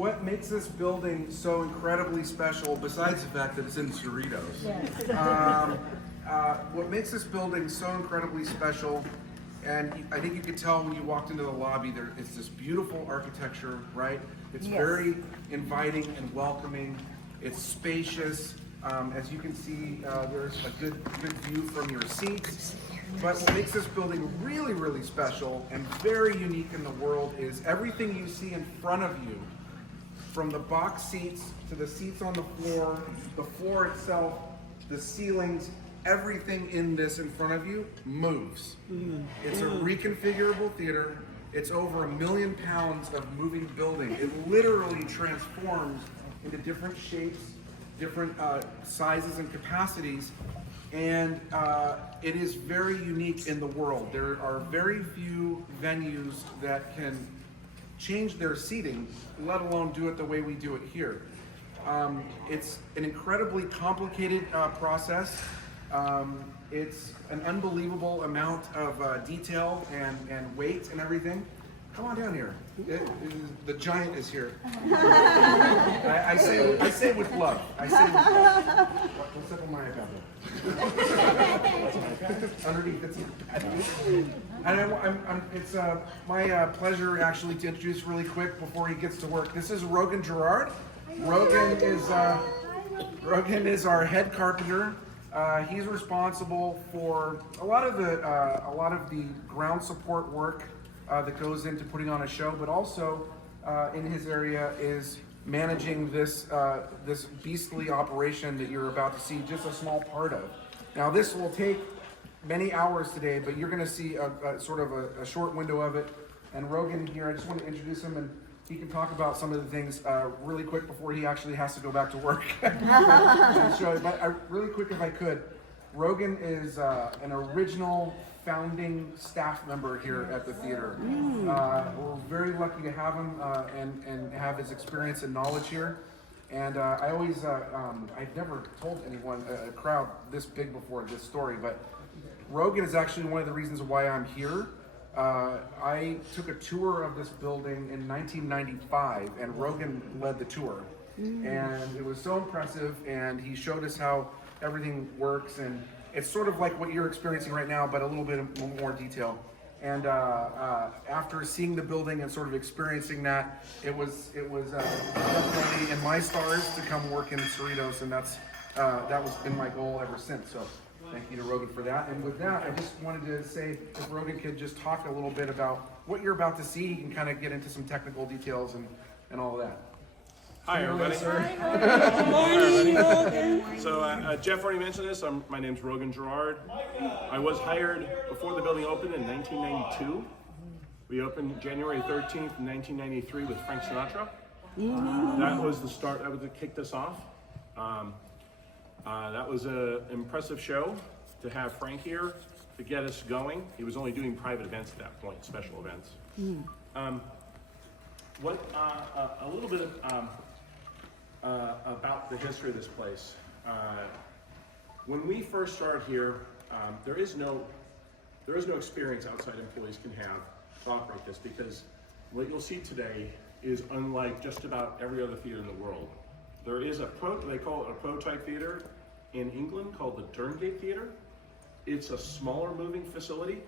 what makes this building so incredibly special, besides the fact that it's in Cerritos, what makes this building so incredibly special, and I think you could tell when you walked into the lobby, it's this beautiful architecture, right? It's very inviting and welcoming. It's spacious. As you can see, there's a good view from your seats. But what makes this building really, really special and very unique in the world is everything you see in front of you, from the box seats to the seats on the floor itself, the ceilings, everything in this in front of you moves. It's a reconfigurable theater. It's over 1 million pounds of moving building. It literally transforms into different shapes, different sizes and capacities, and it is very unique in the world. There are very few venues that can change their seating, let alone do it the way we do it here. It's an incredibly complicated process. It's an unbelievable amount of detail and weight and everything. Come on down here. The giant is here. I say with love. I say with love. What's up with my iPad? Underneath. It's my pleasure actually to introduce really quick before he gets to work. This is Rogan Gerard. Rogan is our head carpenter. He's responsible for a lot of the ground support work that goes into putting on a show, but also in his area is managing this beastly operation that you're about to see just a small part of. Now this will take many hours today, but you're going to see a sort of a short window of it. And Rogan here, I just want to introduce him, and he can talk about some of the things really quick before he actually has to go back to work. But really quick if I could, Rogan is an original founding staff member here at the theater. We're very lucky to have him and have his experience and knowledge here. And I always, I've never told anyone, a crowd this big before, this story, but Rogan is actually one of the reasons why I'm here. I took a tour of this building in 1995, and Rogan led the tour. And it was so impressive, and he showed us how everything works, and it's sort of like what you're experiencing right now, but a little bit more detail. And after seeing the building and sort of experiencing that, it was definitely in my stars to come work in Cerritos, and that was been my goal ever since. So thank you to Rogan for that. And with that, I just wanted to say if Rogan could just talk a little bit about what you're about to see, you can kind of get into some technical details and all of that. Hi, everybody. Good morning, Rogan. So Jeff already mentioned this. My name's Rogan Gerard. I was hired before the building opened in 1992. We opened January 13th, 1993 with Frank Sinatra. That was the start. That was what kicked us off. That was an impressive show to have Frank here to get us going. He was only doing private events at that point, special events. A little bit about the history of this place. When we first started here, there is no experience outside employees can have to operate this, because what you'll see today is unlike just about every other theater in the world. There is they call it a prototype theater in England called the Derngate Theater. It's a smaller moving facility,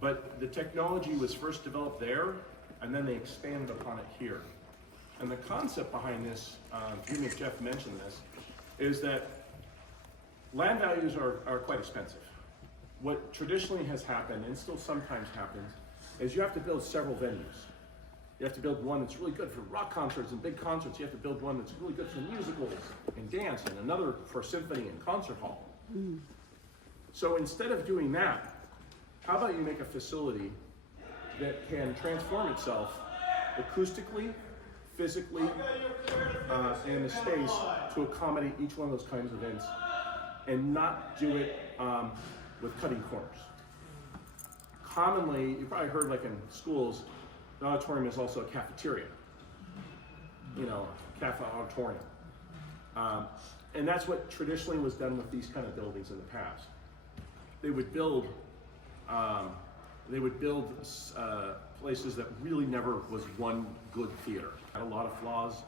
but the technology was first developed there, and then they expanded upon it here. And the concept behind this, even if Jeff mentioned this, is that land values are quite expensive. What traditionally has happened, and still sometimes happens, is you have to build several venues. You have to build one that's really good for rock concerts and big concerts. You have to build one that's really good for musicals and dance, and another for symphony and concert hall. So instead of doing that, how about you make a facility that can transform itself acoustically, physically, and the space to accommodate each one of those kinds of events, and not do it with cutting corners. Commonly, you probably heard like in schools, the auditorium is also a cafeteria. You know, cafe auditorium. And that's what traditionally was done with these kind of buildings in the past. They would build they would build places that really never was one good theater. Had a lot of flaws,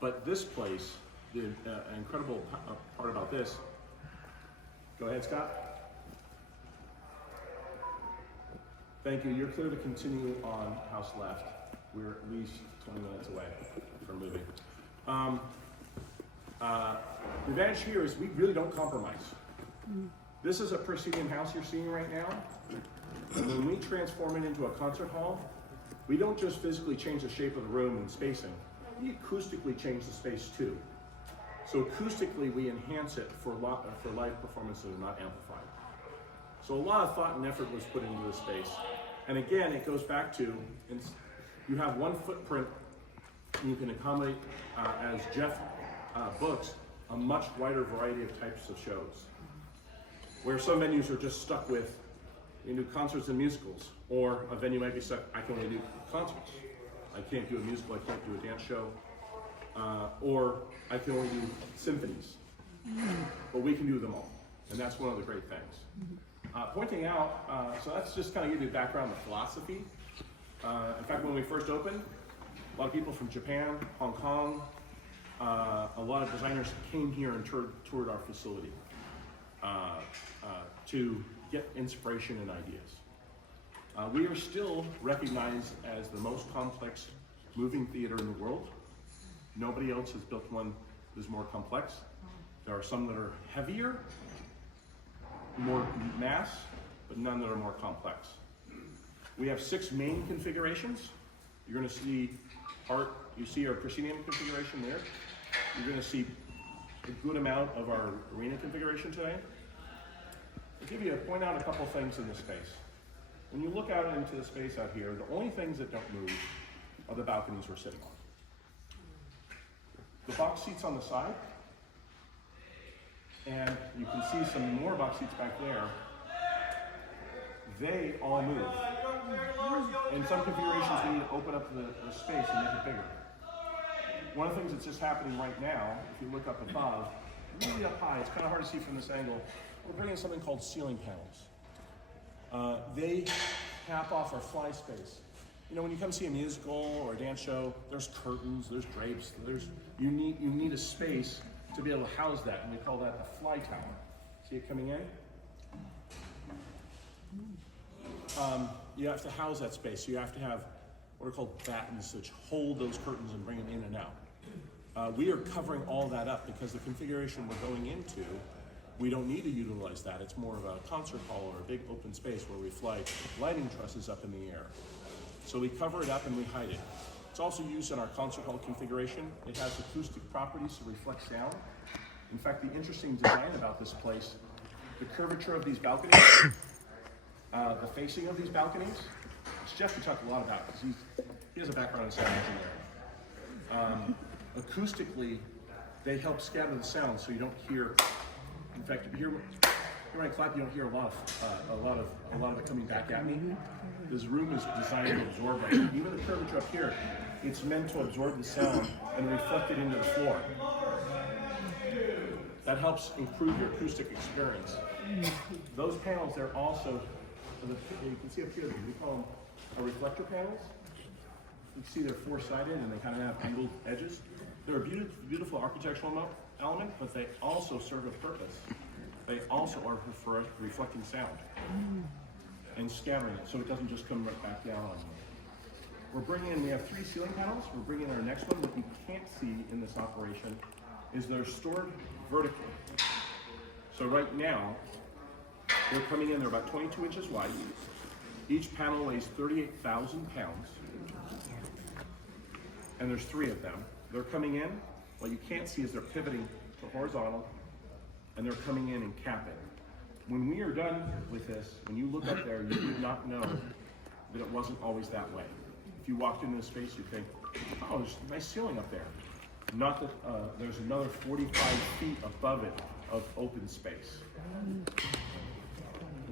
but this place, the incredible part about this, go ahead, Scott. Thank you. You're clear to continue on house left. We're at least 20 minutes away from moving. The advantage here is we really don't compromise. This is a proscenium house you're seeing right now. And when we transform it into a concert hall, we don't just physically change the shape of the room and spacing, we acoustically change the space too. So acoustically, we enhance it for live performances that are not amplified. So a lot of thought and effort was put into this space. And again, it goes back to, you have one footprint, and you can accommodate, as Jeff books, a much wider variety of types of shows. Where some venues are just stuck with, you do concerts and musicals, or a venue might be stuck, I can only do concerts. I can't do a musical, I can't do a dance show, or I can only do symphonies. But we can do them all, and that's one of the great things. Pointing out, so that's just kind of give you a background of philosophy. In fact, when we first opened, a lot of people from Japan, Hong Kong, a lot of designers came here and toured our facility to get inspiration and ideas. We are still recognized as the most complex moving theater in the world. Nobody else has built one that is more complex. There are some that are heavier, more mass, but none that are more complex. We have 6 main configurations. You're going to see you see our proscenium configuration there. You're going to see a good amount of our arena configuration today. I'll point out a couple things in this space. When you look out into the space out here, the only things that don't move are the balconies we're sitting on. The box seats on the side, and you can see some more box seats back there. They all move. In some configurations, we need to open up the space and make it bigger. One of the things that's just happening right now, if you look up above, really up high, it's kind of hard to see from this angle, we're bringing something called ceiling panels. They cap off our fly space. You know, when you come see a musical or a dance show, there's curtains, there's drapes, you need a space to be able to house that, and we call that the fly tower. See it coming in? You have to house that space, so you have to have what are called battens which hold those curtains and bring them in and out. We are covering all that up because the configuration we're going into, we don't need to utilize that. It's more of a concert hall or a big open space where we fly lighting trusses up in the air. So we cover it up and we hide it. It's also used in our concert hall configuration. It has acoustic properties to reflect sound. In fact, the interesting design about this place, the curvature of these balconies, the facing of these balconies, which Jeff can talk a lot about because he has a background in sound engineering. Acoustically, they help scatter the sound so you don't hear. In fact, if you hear when I clap, you don't hear a lot of it coming back at me. This room is designed to absorb that. Even the curvature up here, it's meant to absorb the sound and reflect it into the floor. That helps improve your acoustic experience. Those panels, they're also, you can see up here, we call them reflector panels. You can see they're 4-sided and they kind of have angled edges. They're a beautiful architectural element, but they also serve a purpose. They also are for reflecting sound and scattering it so it doesn't just come right back down on you. We have 3 ceiling panels. We're bringing in our next one. What you can't see in this operation is they're stored vertically. So right now, they're coming in, they're about 22 inches wide. Each panel weighs 38,000 pounds. And there's 3 of them. They're coming in. What you can't see is they're pivoting to horizontal, and they're coming in and capping. When we are done with this, when you look up there, you would not know that it wasn't always that way. If you walked into the space, you'd think, oh, there's a nice ceiling up there. Not that there's another 45 feet above it of open space.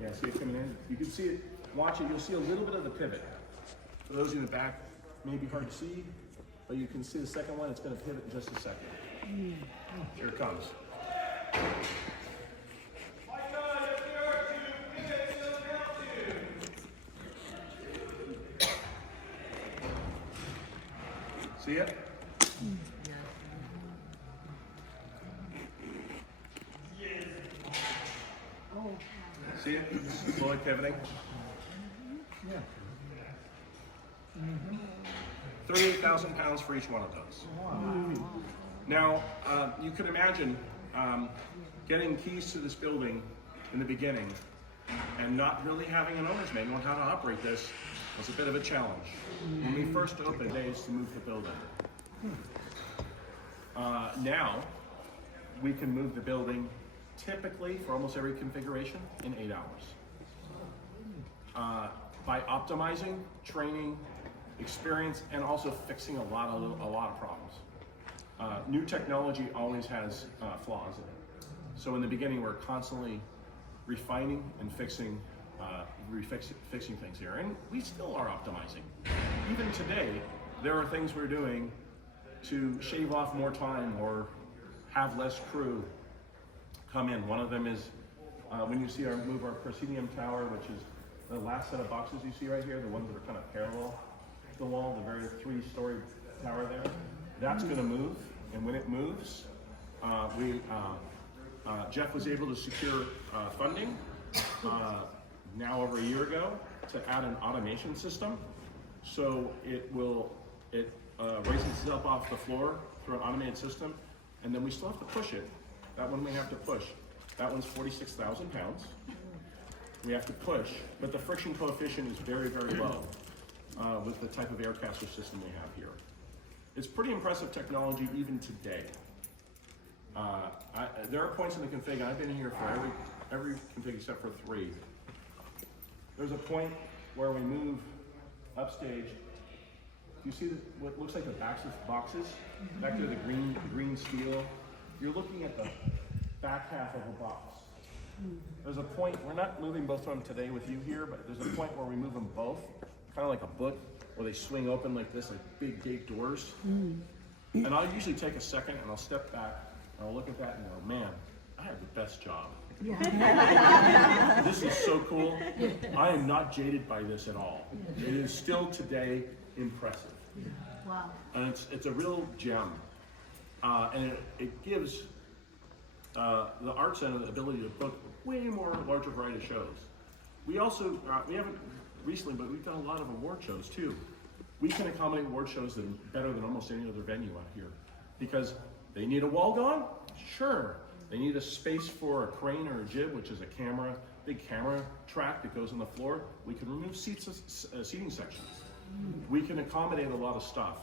Yeah, see it coming in? You can see it, watch it, you'll see a little bit of the pivot. For those in the back, it may be hard to see, but you can see the second one, it's going to pivot in just a second. Here it comes. See it? See it? Slowly pivoting. 38,000 pounds for each one of those. Now, you can imagine getting keys to this building in the beginning and not really having an owner's manual on how to operate this was a bit of a challenge. When we first opened days to move the building. Now, we can move the building typically for almost every configuration in 8 hours. By optimizing, training, experience, and also fixing a lot of problems. New technology always has flaws in it. So in the beginning, we're constantly refining and fixing things here, and we still are optimizing. Even today, there are things we're doing to shave off more time or have less crew come in. One of them is when you see move our proscenium tower, which is the last set of boxes you see right here, the ones that are kind of parallel to the wall, the very 3-story tower there. That's going to move, and when it moves, Jeff was able to secure funding now over a year ago to add an automation system. So it raises itself off the floor through an automated system, and then we still have to push it. That one we have to push. That one's 46,000 pounds. We have to push, but the friction coefficient is very, very low with the type of air caster system we have here. It's pretty impressive technology even today. There are points in the config, I've been here for every config except for 3. There's a point where we move upstage. You see what looks like the backs of boxes? Back there, the green steel. You're looking at the back half of a box. There's a point, we're not moving both of them today with you here, but there's a point where we move them both, kind of like a book, where they swing open like this, like big gate doors. And I'll usually take a second and I'll step back and I'll look at that and go, man, I have the best job. This is so cool. I am not jaded by this at all. It is still today impressive. Wow. And it's a real gem. And it gives the Art Center the ability to book way more larger variety of shows. We also, we haven't recently, but we've done a lot of award shows too. We can accommodate award shows better than almost any other venue out here. Because they need a wall gone? Sure. They need a space for a crane or a jib, which is a big camera track that goes on the floor. We can remove seating sections. We can accommodate a lot of stuff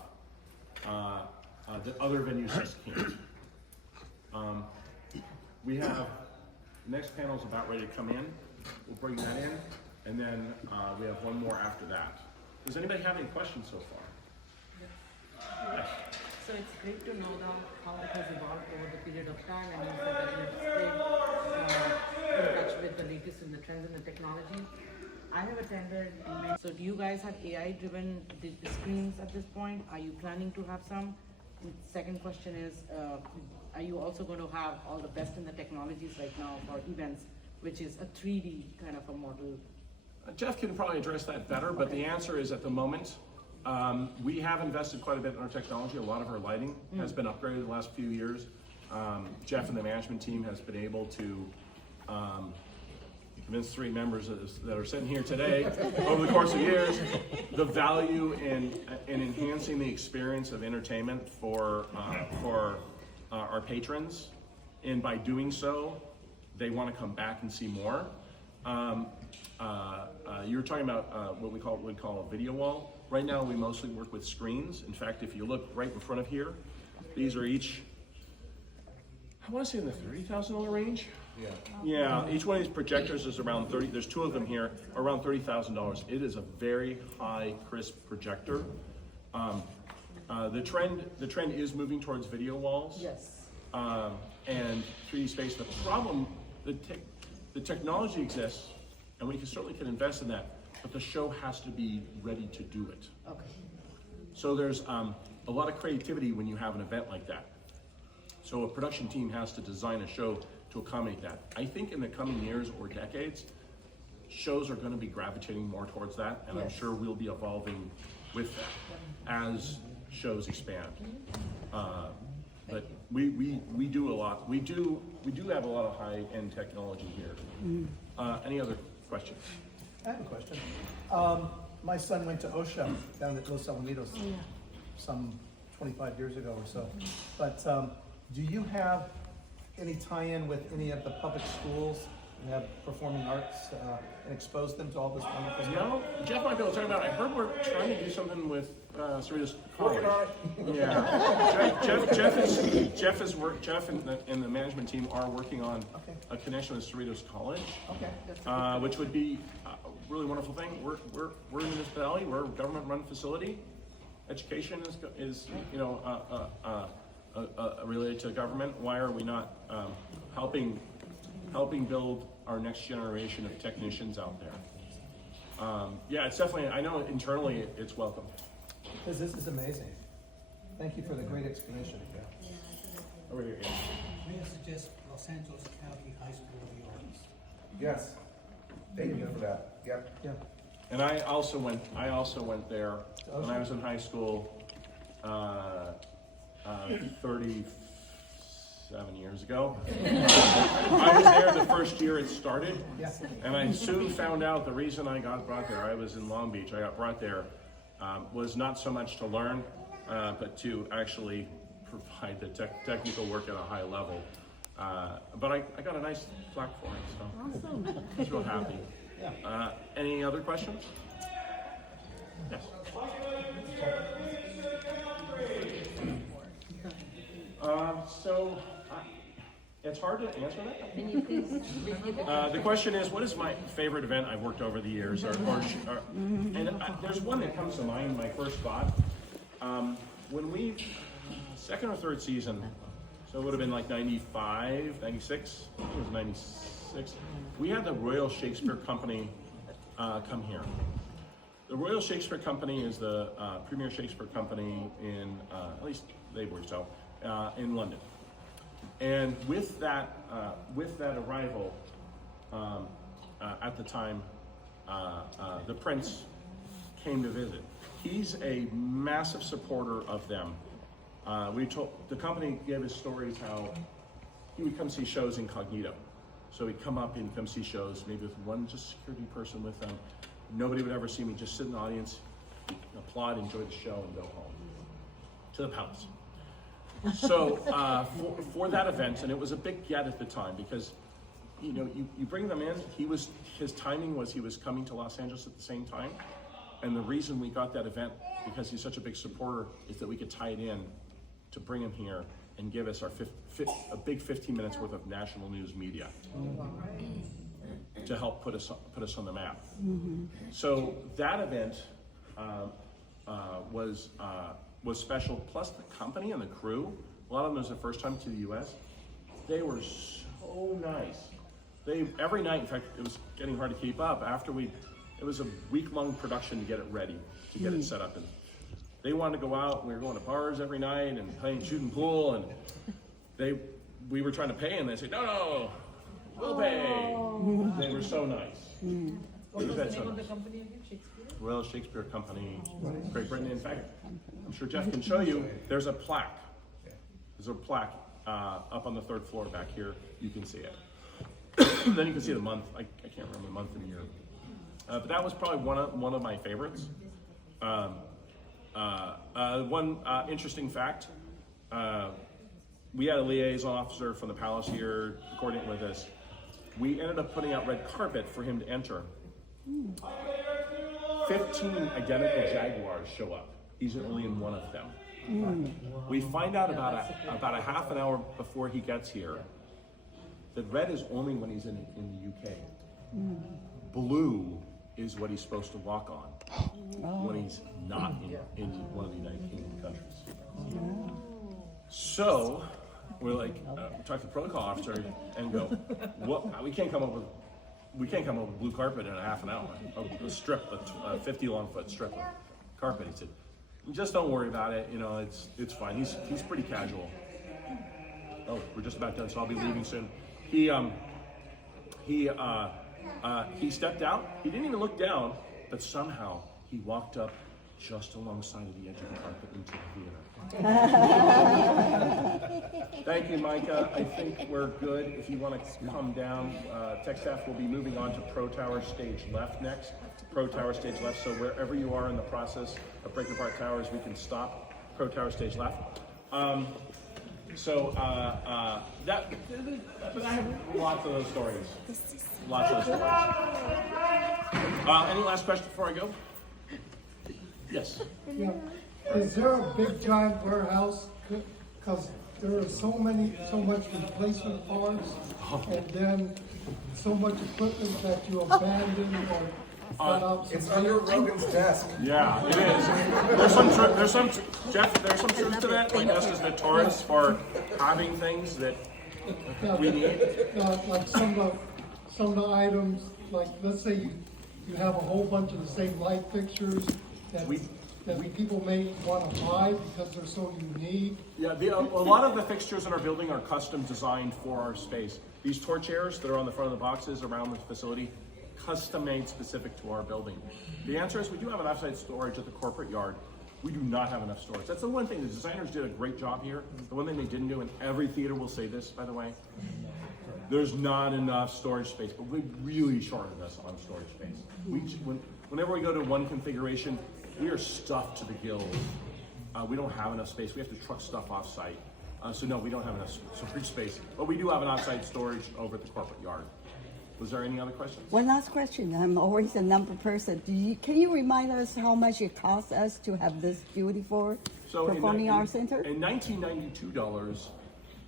that other venues just can't. We have, the next panel is about ready to come in. We'll bring that in, and then we have one more after that. Does anybody have any questions so far? Yes. So it's great to know how it has evolved over the period of time, and you said that you stayed in touch with the latest in the trends and the technology. I have attended, so do you guys have AI-driven screens at this point? Are you planning to have some? And second question is, are you also going to have all the best in the technologies right now for events, which is a 3D kind of a model? Jeff can probably address that better, but the answer is at the moment, we have invested quite a bit in our technology. A lot of our lighting has been upgraded the last few years. Jeff and the management team has been able to convince 3 members that are sitting here today over the course of years, the value in enhancing the experience of entertainment for our patrons. And by doing so, they want to come back and see more. You were talking about what we call a video wall. Right now, we mostly work with screens. In fact, if you look right in front of here, these are each, I want to say in the $30,000 range. Yeah, each one of these projectors is around 30, there's 2 of them here, around $30,000. It is a very high, crisp projector. The trend is moving towards video walls. Yes. And 3D space. The problem, the technology exists, and we certainly can invest in that, but the show has to be ready to do it. Okay. So there's a lot of creativity when you have an event like that. So a production team has to design a show to accommodate that. I think in the coming years or decades, shows are going to be gravitating more towards that, and I'm sure we'll be evolving with that. As shows expand. But we do a lot. We do have a lot of high-end technology here. Any other questions? I have a question. My son went to OSHA down at Los Alamitos some 25 years ago or so. But do you have any tie-in with any of the public schools and have performing arts and expose them to all this wonderful stuff? No, Jeff might be able to talk about it. I heard we're trying to do something with Cerritos College. Yeah, Jeff and the management team are working on a connection with Cerritos College, which would be a really wonderful thing. We're a municipality. We're a government-run facility. Education is related to government. Why are we not helping build our next generation of technicians out there? Yeah, it's definitely, I know internally it's welcome. Because this is amazing. Thank you for the great explanation. Over here, yeah. May I suggest Los Angeles County High School of the Arts? Yes. Thank you for that. Yep. Yeah. And I also went there when I was in high school, 37 years ago. I was there the first year it started, and I soon found out the reason I got brought there, I was in Long Beach, I got brought there, was not so much to learn, but to actually provide the technical work at a high level. But I got a nice plaque for it, so Awesome. I was real happy. Any other questions? Yes. It's hard to answer that. Can you please repeat it? The question is, what is my favorite event I've worked over the years? There's one that comes to mind, my first thought. When we, second or third season, so it would have been like 95, 96, I think it was 96, we had the Royal Shakespeare Company come here. The Royal Shakespeare Company is the premier Shakespeare company in, at least they were so, in London. And with that arrival, at the time, the Prince came to visit. He's a massive supporter of them. The company gave us stories how he would come see shows incognito. So he'd come up and come see shows, maybe with one just security person with them. Nobody would ever see me, just sit in the audience, applaud, enjoy the show, and go home to the palace. So for that event, and it was a big get at the time because you bring them in. His timing was he was coming to Los Angeles at the same time, and the reason we got that event because he's such a big supporter is that we could tie it in to bring him here and give us a big 15 minutes worth of national news media to help put us on the map. So that event was special. Plus the company and the crew, a lot of them was their first time to the U.S. They were so nice. Every night, in fact, it was getting hard to keep up. It was a week-long production to get it ready, to get it set up. And they wanted to go out. We were going to bars every night and playing shooting pool. And we were trying to pay, and they said, no, we'll pay. They were so nice. What was the name of the company again? Shakespeare? Royal Shakespeare Company, Great Britain. In fact, I'm sure Jeff can show you, there's a plaque. There's a plaque up on the third floor back here. You can see it. Then you can see the month. I can't remember the month and year. But that was probably one of my favorites. One interesting fact, we had a liaison officer from the palace here coordinating with us. We ended up putting out red carpet for him to enter. 15 identical Jaguars show up. He's only in one of them. We find out about a half an hour before he gets here that red is only when he's in the UK. Blue is what he's supposed to walk on when he's not in one of the United Kingdom countries. So we're like, talk to the protocol officer and go, what? We can't come up with blue carpet in a half an hour. A strip, a 50 long foot strip of carpet. He said, just don't worry about it. It's fine. He's pretty casual. Oh, we're just about done, so I'll be leaving soon. He stepped out. He didn't even look down, but somehow he walked up just alongside of the edge of the carpet into the theater. Thank you, Micah. I think we're good. If you want to come down, tech staff will be moving on to Pro Tower Stage Left next. Pro Tower Stage Left, so wherever you are in the process of breaking apart towers, we can stop. Pro Tower Stage Left. But I have lots of those stories. Lots of those stories. Any last question before I go? Yes. Yeah. Is there a big giant warehouse? Because there are so much replacement parts, and then so much equipment that you abandon or set up. It's under Rogan's desk. Yeah, it is. There's some Jeff. There's some truth to that. My desk is notorious for having things that we need. Like some of the items, like let's say you have a whole bunch of the same light fixtures that people may want to buy because they're so unique. Yeah, a lot of the fixtures in our building are custom designed for our space. These torch chairs that are on the front of the boxes around the facility, custom made specific to our building. The answer is we do have an offsite storage at the corporate yard. We do not have enough storage. That's the one thing. The designers did a great job here. The one thing they didn't do, and every theater will say this, by the way, there's not enough storage space, but we're really short of this on storage space. Whenever we go to one configuration, we are stuffed to the gills. We don't have enough space. We have to truck stuff off site. So no, we don't have enough storage space, but we do have an outside storage over at the corporate yard. Was there any other questions? One last question. I'm always a number person. Can you remind us how much it cost us to have this beautiful performing arts center? In $1992,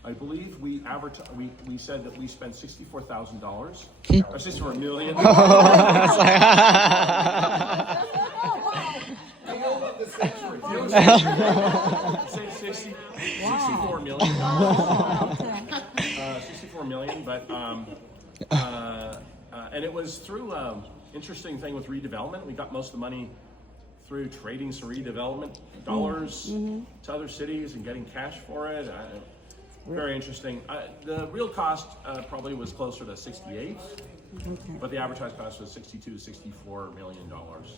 I believe we said that we spent $64,000 or $64 million. Say 64 million. 64 million, but and it was through interesting thing with redevelopment. We got most of the money through trading some redevelopment dollars to other cities and getting cash for it. Very interesting. The real cost probably was closer to 68, but the advertised cost was 62 to 64 million dollars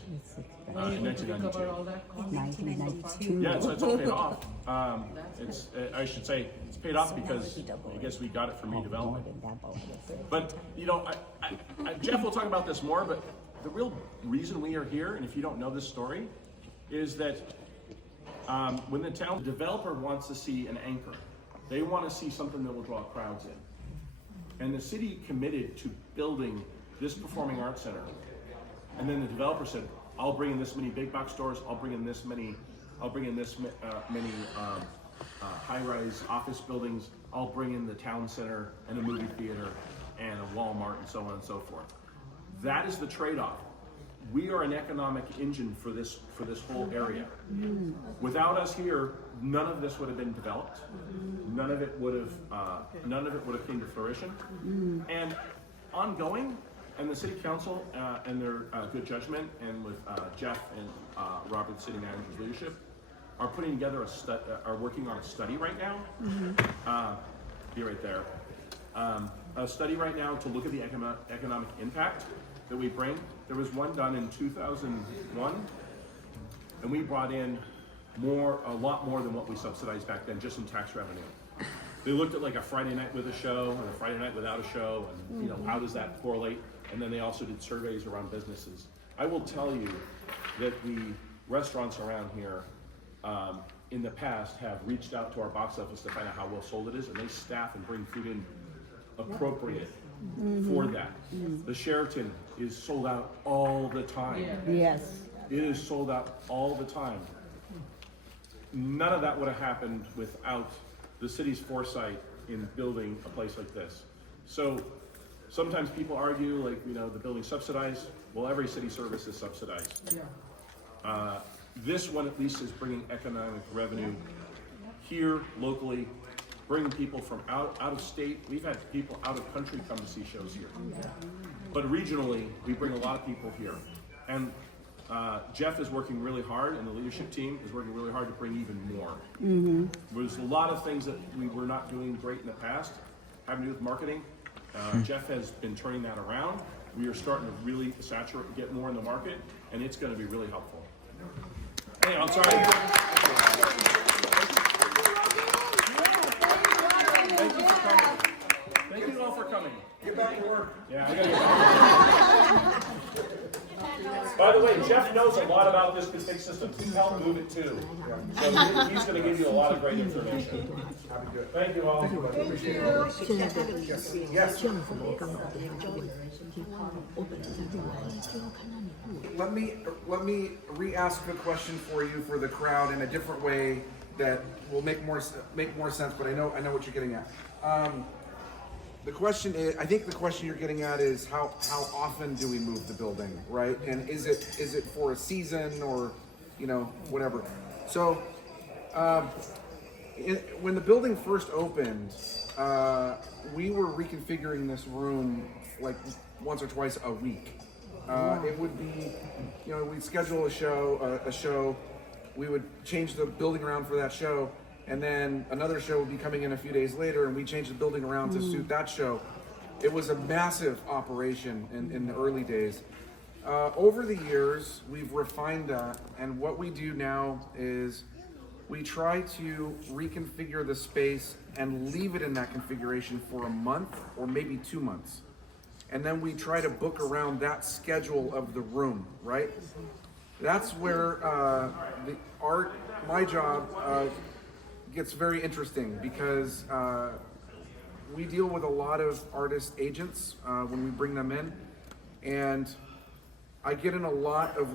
in 1992. Yeah, so it's all paid off. I should say it's paid off because I guess we got it from redevelopment. But you know, Jeff will talk about this more. But the real reason we are here, and if you don't know this story, is that when the developer wants to see an anchor. They want to see something that will draw crowds in. And the city committed to building this performing arts center. And then the developer said, I'll bring in this many big box stores, I'll bring in this many high-rise office buildings, I'll bring in the town center and a movie theater and a Walmart and so on and so forth. That is the trade-off. We are an economic engine for this whole area. Without us here, none of this would have been developed. None of it would have came to fruition. And ongoing, and the city council and their good judgment, and with Jeff and Robert, city manager's leadership, are putting together are working on a study right now. Be right there. A study right now to look at the economic impact that we bring. There was one done in 2001, and we brought in a lot more than what we subsidized back then, just in tax revenue. They looked at like a Friday night with a show and a Friday night without a show, and you know, how does that correlate? And then they also did surveys around businesses. I will tell you that the restaurants around here in the past have reached out to our box office to find out how well sold it is, and they staff and bring food in appropriate for that. The Sheraton is sold out all the time. Yes. It is sold out all the time. None of that would have happened without the city's foresight in building a place like this. So sometimes people argue, like, you know, the building's subsidized. Well, every city service is subsidized. This one at least is bringing economic revenue here locally, bringing people from out of state. We've had people out of country come to see shows here. But regionally, we bring a lot of people here. And Jeff is working really hard, and the leadership team is working really hard to bring even more. There's a lot of things that we were not doing great in the past, having to do with marketing. Jeff has been turning that around. We are starting to really get more in the market, and it's going to be really helpful. Hey, I'm sorry. Thank you for coming. Thank you all for coming. Get back to work. Yeah, I gotta get By the way, Jeff knows a lot about this config system. He helped move it too. So he's gonna give you a lot of great information. Thank you all. Yes. Let me re-ask the question for you for the crowd in a different way that will make more sense. But I know what you're getting at. The question is, I think the question you're getting at is how often do we move the building, right? And is it for a season or, whatever. So, when the building first opened, we were reconfiguring this room like once or twice a week. It would be, we'd schedule a show, we would change the building around for that show, and then another show would be coming in a few days later, and we changed the building around to suit that show. It was a massive operation in the early days. Over the years, we've refined that, and what we do now is we try to reconfigure the space and leave it in that configuration for a month or maybe 2 months. And then we try to book around that schedule of the room, right? That's where my job gets very interesting because we deal with a lot of artist agents when we bring them in, and I get in a lot of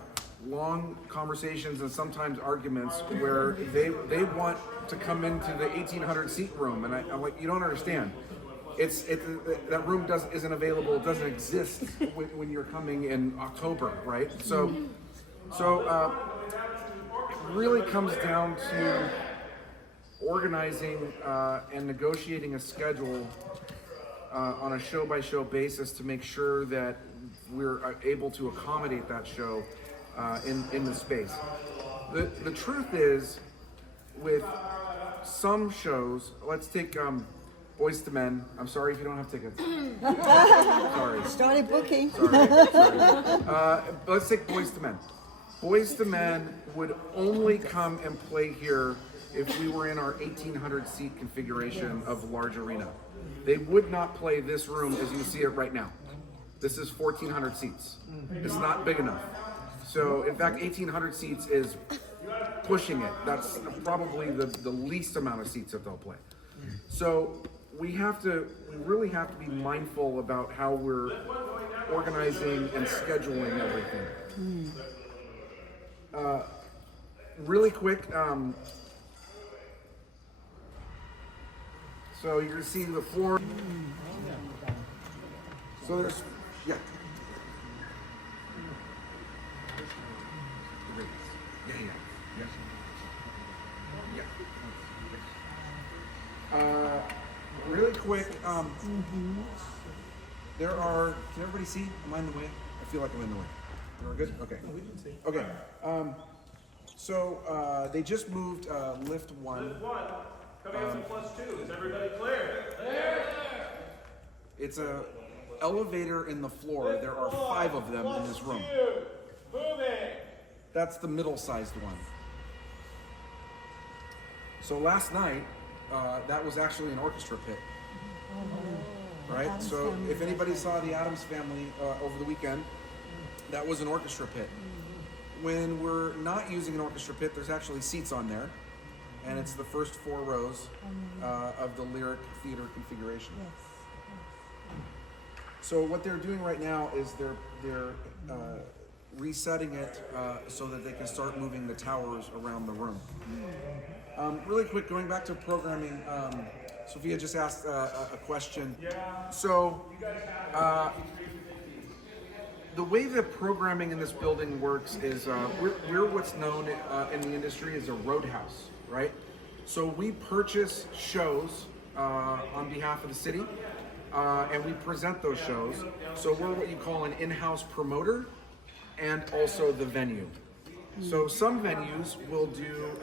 long conversations and sometimes arguments where they want to come into the 1,800 seat room, and I'm like, you don't understand. That room isn't available. It doesn't exist when you're coming in October, right? So it really comes down to organizing and negotiating a schedule on a show-by-show basis to make sure that we're able to accommodate that show in the space. The truth is, with some shows, let's take Boys to Men. I'm sorry if you don't have tickets. Sorry. Started booking. Sorry. Let's take Boys to Men. Boys to Men would only come and play here if we were in our 1,800 seat configuration of large arena. They would not play this room as you see it right now. This is 1,400 seats. It's not big enough. So in fact, 1,800 seats is pushing it. That's probably the least amount of seats that they'll play. So we really have to be mindful about how we're organizing and scheduling everything. Really quick, so you're gonna see the floor. So there's, yeah. Really quick, there are, can everybody see? Am I in the way? I feel like I'm in the way. We're good? Okay. We didn't see. Okay. So they just moved lift 1. Lift 1, coming up to +2. Is everybody clear? It's a elevator in the floor. There are 5 of them in this room. That's the middle-sized one. So last night, that was actually an orchestra pit. Right? So if anybody saw the Addams Family over the weekend, that was an orchestra pit. When we're not using an orchestra pit, there's actually seats on there, and it's the first 4 rows of the Lyric Theater configuration. So what they're doing right now is they're resetting it so that they can start moving the towers around the room. Really quick, going back to programming, Sophia just asked a question. So the way the programming in this building works is we're what's known in the industry as a roadhouse, right? So we purchase shows on behalf of the city, and we present those shows. So we're what you call an in-house promoter and also the venue. So some venues will do,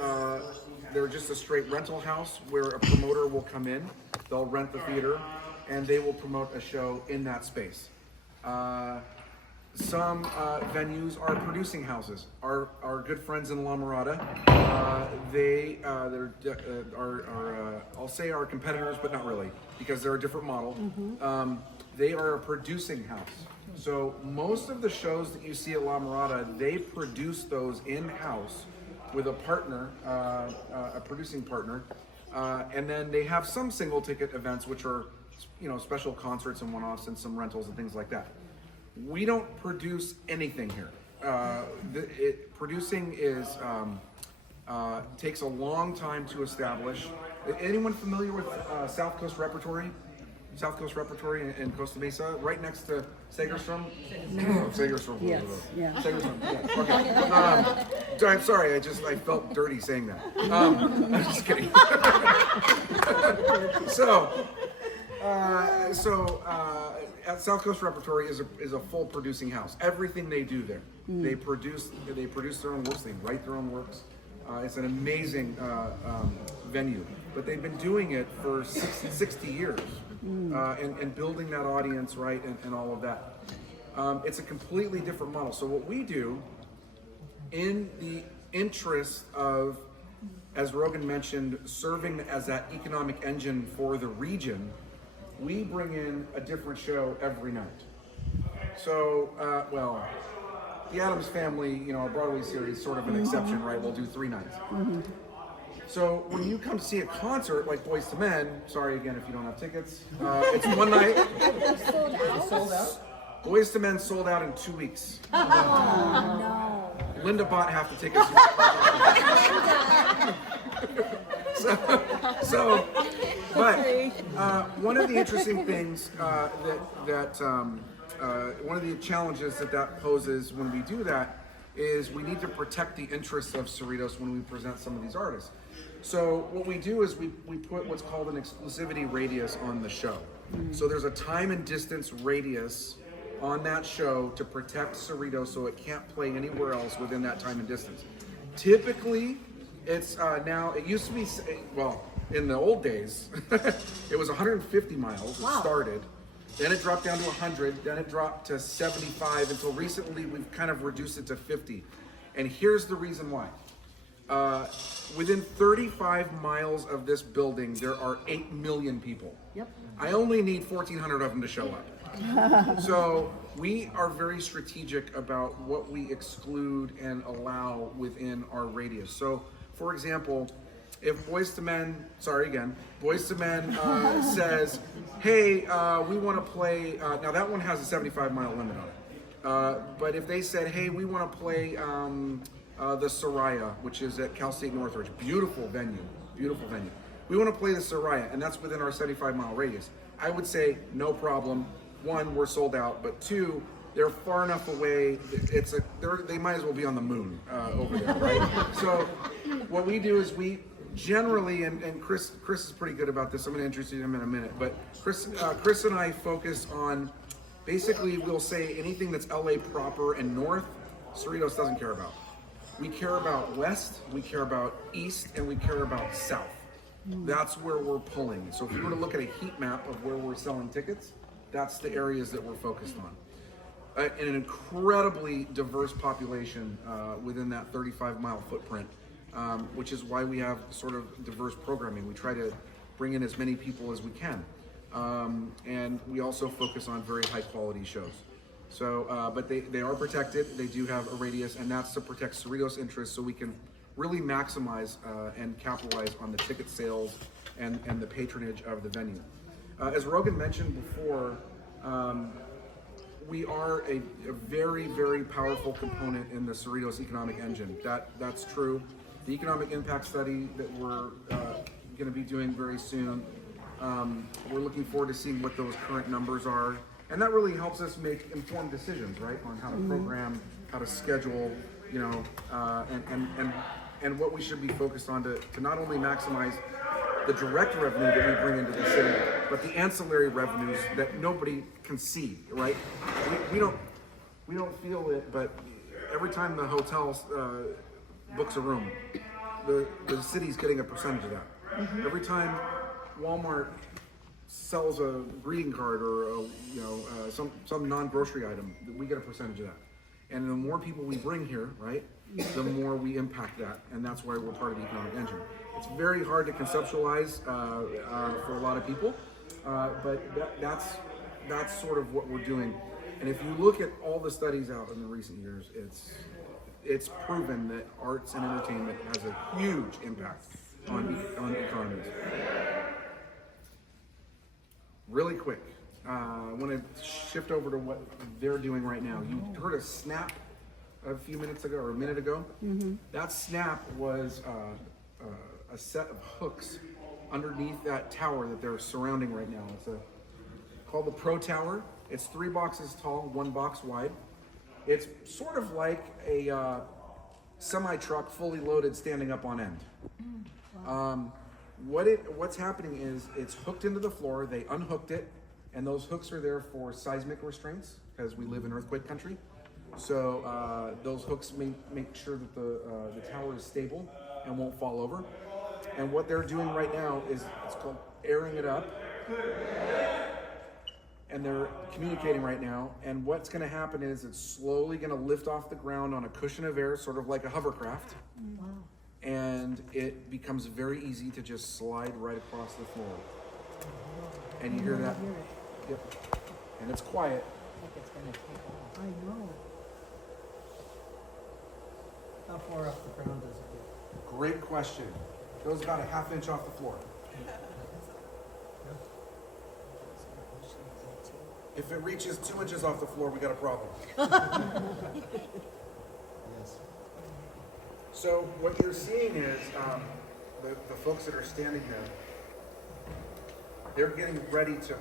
they're just a straight rental house where a promoter will come in, they'll rent the theater, and they will promote a show in that space. some venues are producing houses. Our good friends in La Mirada, I'll say our competitors, but not really, because they're a different model. They are a producing house. So most of the shows that you see at La Mirada, they produce those in-house with a partner, a producing partner, and then they have some single ticket events, which are, special concerts and one-offs and some rentals and things like that. We don't produce anything here. Producing takes a long time to establish. Anyone familiar with South Coast Repertory? South Coast Repertory in Costa Mesa, right next to Segerstrom? Segerstrom. Yes, yeah. Segerstrom, yeah. Okay. I'm sorry, I felt dirty saying that. I'm just kidding. At South Coast Repertory is a full producing house. Everything they do there, they produce their own works, they write their own works. It's an amazing venue, but they've been doing it for 60 years and building that audience, right, and all of that. It's a completely different model. So what we do, in the interest of, as Rogan mentioned, serving as that economic engine for the region, we bring in a different show every night. So, the Addams Family, our Broadway series, is sort of an exception, right? We'll do 3 nights. So when you come to see a concert like Boyz II Men, sorry again if you don't have tickets, it's one night. Sold out? Boyz II Men sold out in 2 weeks. No. Linda bought half the tickets. But one of the interesting things one of the challenges that poses when we do that is we need to protect the interests of Cerritos when we present some of these artists. So what we do is we put what's called an exclusivity radius on the show. So there's a time and distance radius on that show to protect Cerritos so it can't play anywhere else within that time and distance. Typically, it's now, it used to be, in the old days, it was 150 miles, it started. Then it dropped down to 100, then it dropped to 75, until recently we've kind of reduced it to 50. And here's the reason why. Within 35 miles of this building, there are 8 million people. Yep. I only need 1,400 of them to show up. So we are very strategic about what we exclude and allow within our radius. So, for example, if Boyz II Men says, hey, we want to play, now that one has a 75-mile limit on it. But if they said, hey, we want to play the Soraya, which is at Cal State Northridge, beautiful venue. We want to play the Soraya, and that's within our 75-mile radius. I would say, no problem. 1, we're sold out, but 2, they're far enough away. They might as well be on the moon over there, right? So what we do is we generally, and Chris is pretty good about this. I'm going to introduce him in a minute, but Chris and I focus on, basically we'll say anything that's LA proper and north, Cerritos doesn't care about. We care about west, we care about east, and we care about south. That's where we're pulling. So if you were to look at a heat map of where we're selling tickets, that's the areas that we're focused on. And an incredibly diverse population within that 35-mile footprint, which is why we have sort of diverse programming. We try to bring in as many people as we can. And we also focus on very high-quality shows. So, but they are protected. They do have a radius, and that's to protect Cerritos' interests so we can really maximize and capitalize on the ticket sales and the patronage of the venue. As Rogan mentioned before, we are a very, very powerful component in the Cerritos economic engine. That's true. The economic impact study that we're going to be doing very soon, we're looking forward to seeing what those current numbers are. And that really helps us make informed decisions, right, on how to program, how to schedule, and what we should be focused on to not only maximize the direct revenue that we bring into the city, but the ancillary revenues that nobody can see, right? We don't feel it, but every time the hotel books a room, the city's getting a percentage of that. Every time Walmart sells a greeting card or some non-grocery item, we get a percentage of that. And the more people we bring here, right, the more we impact that, and that's why we're part of the economic engine. It's very hard to conceptualize for a lot of people, but that's sort of what we're doing. And if you look at all the studies out in the recent years, it's proven that arts and entertainment has a huge impact on economies. Really quick, I want to shift over to what they're doing right now. You heard a snap a few minutes ago, or a minute ago. Mm-hmm. That snap was a set of hooks underneath that tower that they're surrounding right now. It's called the Pro Tower. It's 3 boxes tall, 1 box wide. It's sort of like a semi-truck fully loaded standing up on end. Wow. What's happening is it's hooked into the floor. They unhooked it, and those hooks are there for seismic restraints because we live in earthquake country. So those hooks make sure that the tower is stable and won't fall over. And what they're doing right now is it's called airing it up. And they're communicating right now. And what's going to happen is it's slowly going to lift off the ground on a cushion of air, sort of like a hovercraft. Wow. And it becomes very easy to just slide right across the floor. And you hear that? Yep. And it's quiet. Like it's gonna take off. I know. How far off the ground does it go? Great question. It goes about a ½ inch off the floor. If it reaches 2 inches off the floor, we got a problem. Yes. So what you're seeing is the folks that are standing there, they're getting ready to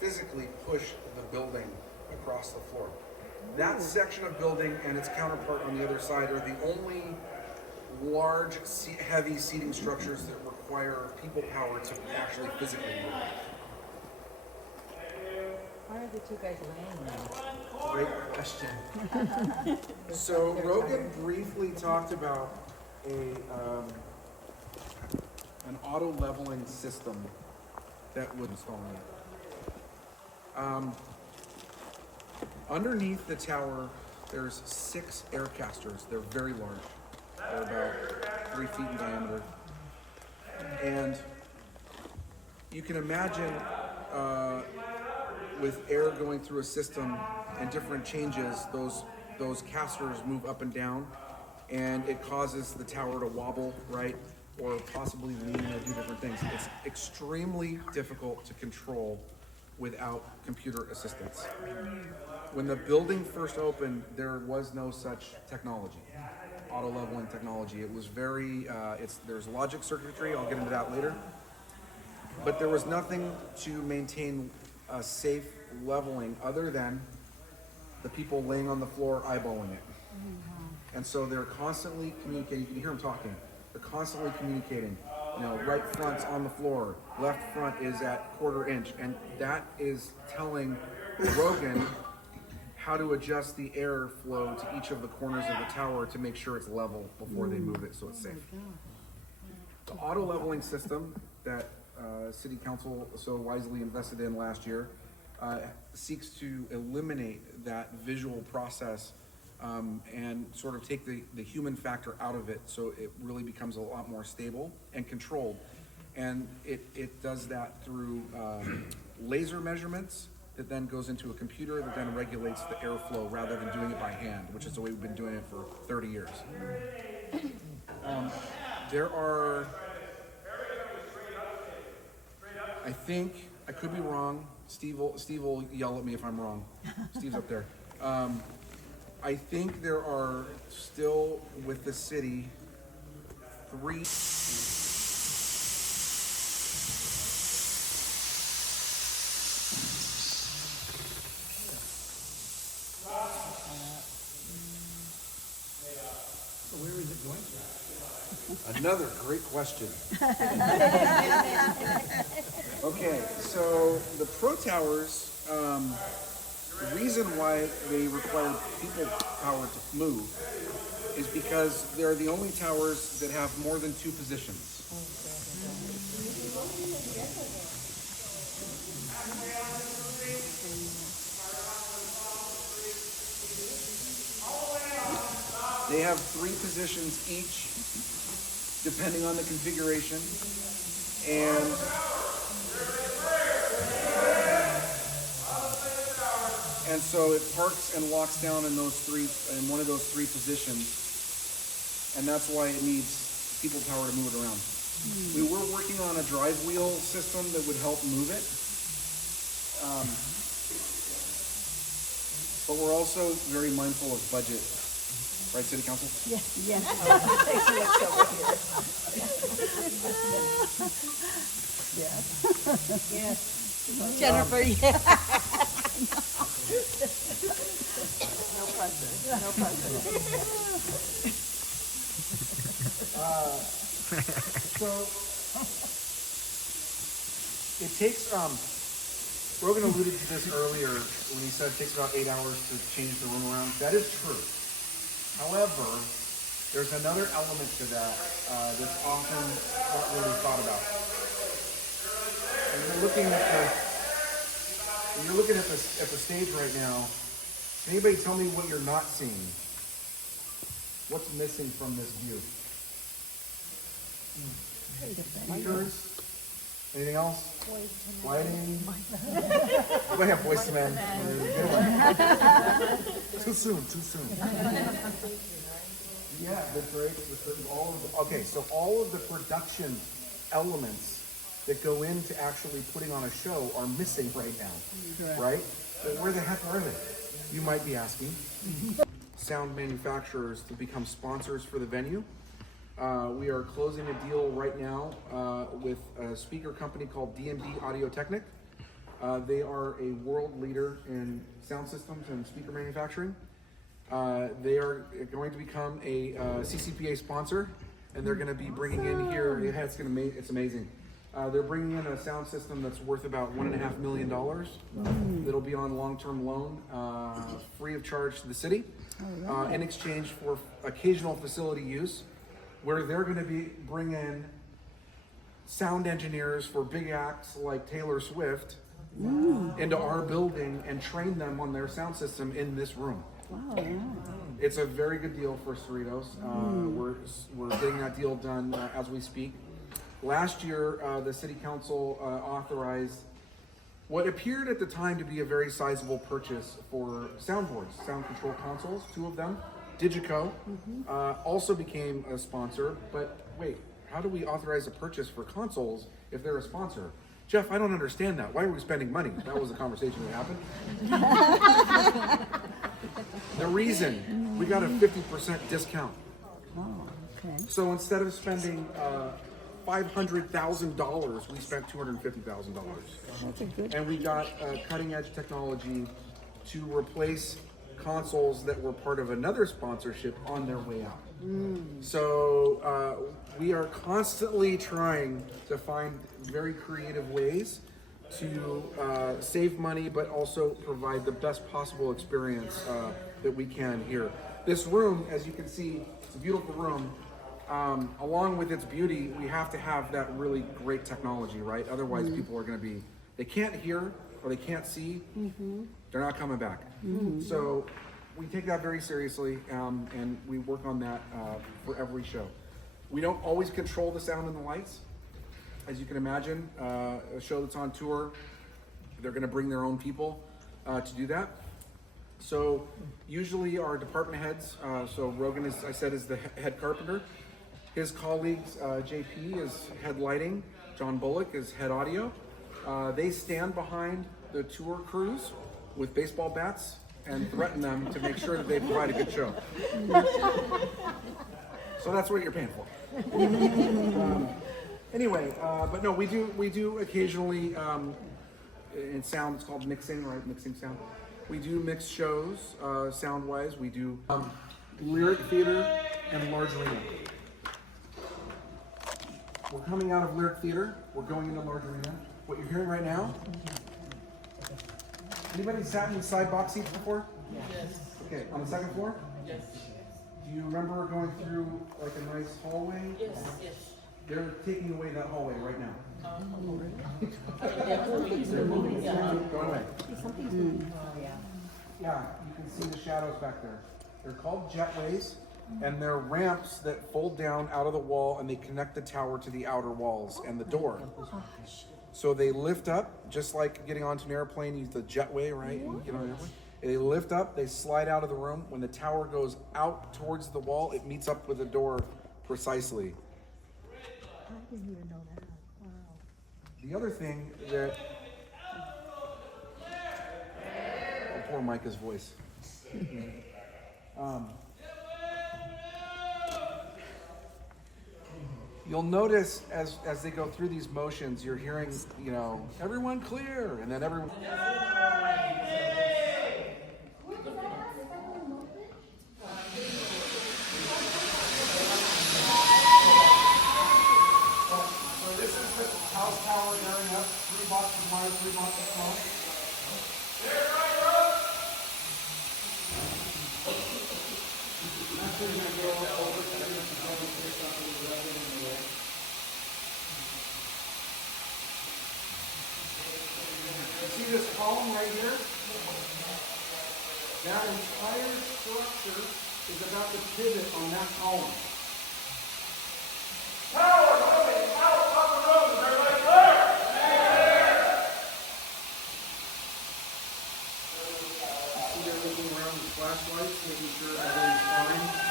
physically push the building across the floor. That section of building and its counterpart on the other side are the only large, heavy seating structures that require people power to actually physically move. Why are the two guys laying there? Great question. So Rogan briefly talked about an auto leveling system that would install it. Underneath the tower, there's 6 air casters. They're very large. They're about 3 feet in diameter. And you can imagine with air going through a system and different changes, those casters move up and down, and it causes the tower to wobble, right? Or possibly lean or do different things. It's extremely difficult to control without computer assistance. When the building first opened, there was no such technology, auto leveling technology. It was very, there's logic circuitry, I'll get into that later. But there was nothing to maintain a safe leveling other than the people laying on the floor eyeballing it. And so they're constantly communicating. You can hear them talking. They're constantly communicating. You know, right front's on the floor, left front is at 1/4 inch, and that is telling Rogan how to adjust the air flow to each of the corners of the tower to make sure it's level before they move it so it's safe. The auto leveling system that City Council so wisely invested in last year seeks to eliminate that visual process and sort of take the human factor out of it so it really becomes a lot more stable and controlled. And it does that through laser measurements that then goes into a computer that then regulates the airflow rather than doing it by hand, which is the way we've been doing it for 30 years. There are, I think, I could be wrong, Steve will yell at me if I'm wrong. Steve's up there. I think there are still, with the city, 3... Another great question. Okay, so the Pro Towers, the reason why they require people power to move is because they're the only towers that have more than 2 positions. They have 3 positions each, depending on the configuration. And so it parks and locks down in one of those 3 positions. And that's why it needs people power to move it around. We were working on a drive wheel system that would help move it. But we're also very mindful of budget. Right, City Council? Yes, yes. Yes. Jennifer, yeah. No pressure, no pressure. So it takes, Rogan alluded to this earlier when he said it takes about 8 hours to change the room around. That is true. However, there's another element to that that's often not really thought about. When you're looking at the stage right now, can anybody tell me what you're not seeing? What's missing from this view? Speakers? Anything else? Lighting? Go ahead, voice to man. Too soon. Yeah, the drapes, okay, so all of the production elements that go into actually putting on a show are missing right now, right? But where the heck are they? You might be asking. Sound manufacturers to become sponsors for the venue. We are closing a deal right now with a speaker company called D&D Audio Technic. They are a world leader in sound systems and speaker manufacturing. They are going to become a CCPA sponsor, and they're going to be bringing in here. It's amazing. They're bringing in a sound system that's worth about $1.5 million. That'll be on long-term loan, free of charge to the city, in exchange for occasional facility use, where they're going to bring in sound engineers for big acts like Taylor Swift into our building and train them on their sound system in this room. Wow, yeah. It's a very good deal for Cerritos. We're getting that deal done as we speak. Last year, the City Council authorized what appeared at the time to be a very sizable purchase for soundboards, sound control consoles, 2 of them. Digico also became a sponsor, but wait, how do we authorize a purchase for consoles if they're a sponsor? Jeff, I don't understand that. Why are we spending money? That was a conversation that happened. The reason, we got a 50% discount. Oh, okay. So instead of spending $500,000, we spent $250,000. That's a good. And we got cutting edge technology to replace consoles that were part of another sponsorship on their way out. So we are constantly trying to find very creative ways to save money, but also provide the best possible experience that we can here. This room, as you can see, it's a beautiful room. Along with its beauty, we have to have that really great technology, right? Otherwise, people are going to be, they can't hear or they can't see, they're not coming back. So we take that very seriously, and we work on that for every show. We don't always control the sound and the lights. As you can imagine, a show that's on tour, they're going to bring their own people to do that. So usually our department heads, so Rogan, as I said, is the head carpenter. His colleagues, JP is head lighting, John Bullock is head audio. They stand behind the tour crews with baseball bats and threaten them to make sure that they provide a good show. So that's what you're paying for. Anyway, but no, we do occasionally, in sound, it's called mixing, right? Mixing sound. We do mix shows, sound-wise. We do lyric theater and large arena. We're coming out of lyric theater. We're going into large arena. What you're hearing right now. Anybody sat in side box seats before? Yes. Okay, on the second floor? Yes. Do you remember going through like a nice hallway? Yes. Yes. They're taking away that hallway right now. They're moving. Yeah. Going away. Yeah, you can see the shadows back there. They're called jetways. and they're ramps that fold down out of the wall and they connect the tower to the outer walls and the door. So they lift up, just like getting onto an airplane, use the jetway, right? You get on an airplane. They lift up, they slide out of the room. When the tower goes out towards the wall, it meets up with the door precisely. I didn't even know that. Wow. The other thing that, oh, poor Micah's voice. You'll notice as they go through these motions, you're hearing, you know, everyone clear, and then everyone. So this is the house tower area, 3 boxes wide, 3 boxes long. Actually, we're gonna go over to you see this column right here? That entire structure is about to pivot on that column. See they're looking around with flashlights, making sure everything's fine.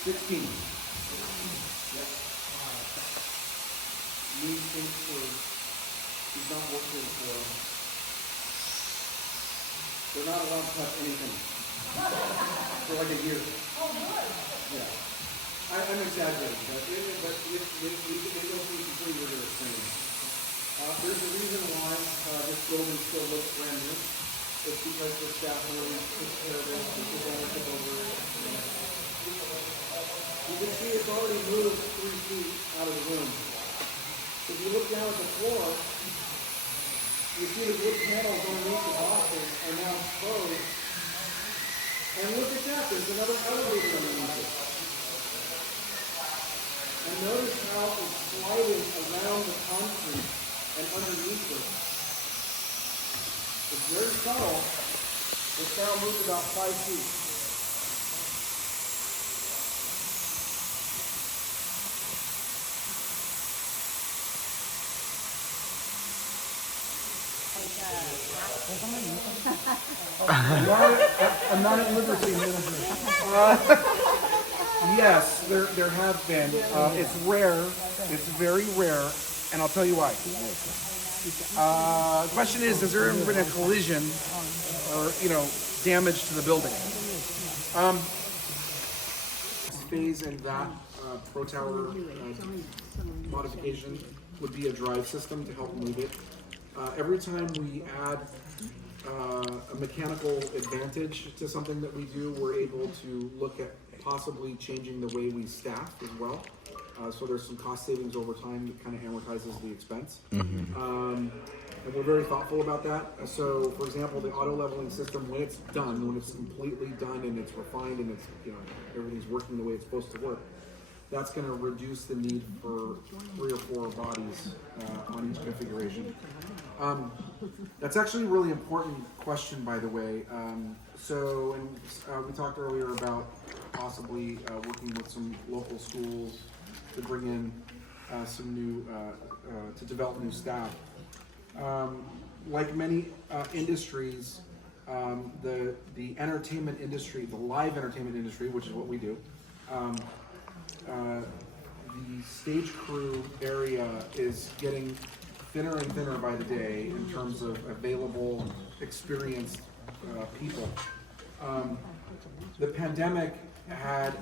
$16. Yep. New things for he's not working for. They're not allowed to touch anything for like a year. Oh, good. Yeah. I'm exaggerating, but it goes through complete rigorous training. There's a reason why this building still looks brand new. It's because the staff really took care of it, took ownership over it. You can see it's already moved 3 feet out of the room. If you look down at the floor, you see the wood panels underneath the boxes are now exposed. And look at that, there's another elevator underneath it. And notice how it's sliding around the concrete and underneath it. It's very subtle. It's now moved about 5 feet. I'm not at liberty. Yes, there have been. It's rare. It's very rare, and I'll tell you why. The question is, has there ever been a collision or, damage to the building? Phase in that Pro Tower modification would be a drive system to help move it. Every time we add a mechanical advantage to something that we do, we're able to look at possibly changing the way we staff as well. So there's some cost savings over time that kind of amortizes the expense. And we're very thoughtful about that. So, for example, the auto leveling system, when it's done, when it's completely done and it's refined and it's, everything's working the way it's supposed to work, that's going to reduce the need for 3 or 4 bodies on each configuration. That's actually a really important question, by the way. We talked earlier about possibly working with some local schools to bring in some new, to develop new staff. Like many industries, the entertainment industry, the live entertainment industry, which is what we do, the stage crew area is getting thinner and thinner by the day in terms of available, experienced people. The pandemic had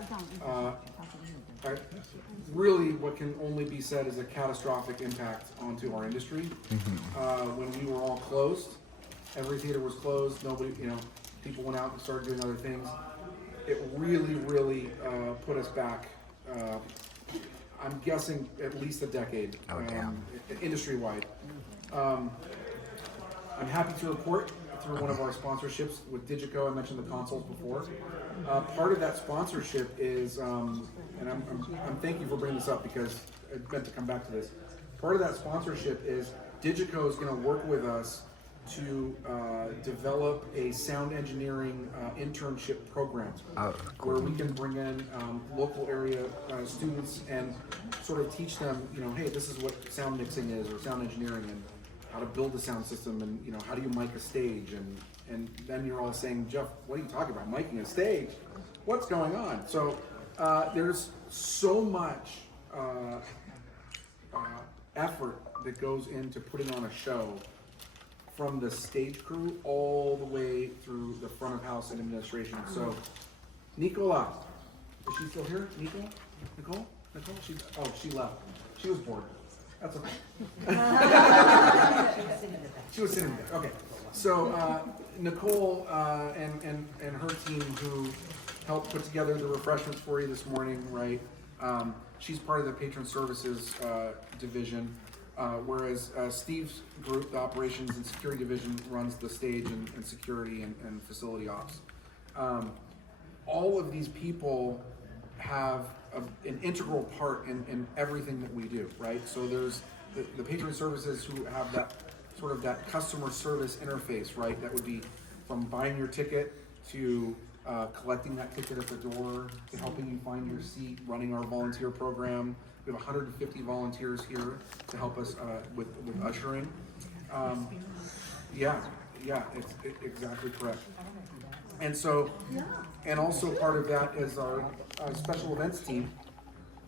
really what can only be said is a catastrophic impact onto our industry. When we were all closed, every theater was closed, nobody, people went out and started doing other things. It really, really put us back, I'm guessing at least a decade, industry-wide. I'm happy to report through one of our sponsorships with Digico, I mentioned the consoles before. Part of that sponsorship is, and I'm thank you for bringing this up because I meant to come back to this. part of that sponsorship is Digico is going to work with us to develop a sound engineering internship program where we can bring in local area students and sort of teach them, you know, hey, this is what sound mixing is or sound engineering and how to build a sound system and, you know, how do you mic a stage and then you're all saying, Jeff, what are you talking about, miking a stage? What's going on? So there's so much effort that goes into putting on a show, from the stage crew all the way through the front of house and administration. So, Nicola, is she still here? Nicole? She left. She was bored. That's okay. She was sitting there. Okay. So, Nicole and her team who helped put together the refreshments for you this morning, right? She's part of the patron services division. Whereas Steve's group, the operations and security division, runs the stage and security and facility ops. All of these people have an integral part in everything that we do, right? So there's the patron services who have that sort of that customer service interface, right? That would be from buying your ticket to collecting that ticket at the door, to helping you find your seat, running our volunteer program. We have 150 volunteers here to help us with ushering. Yeah, it's exactly correct. And so, and also part of that is our special events team,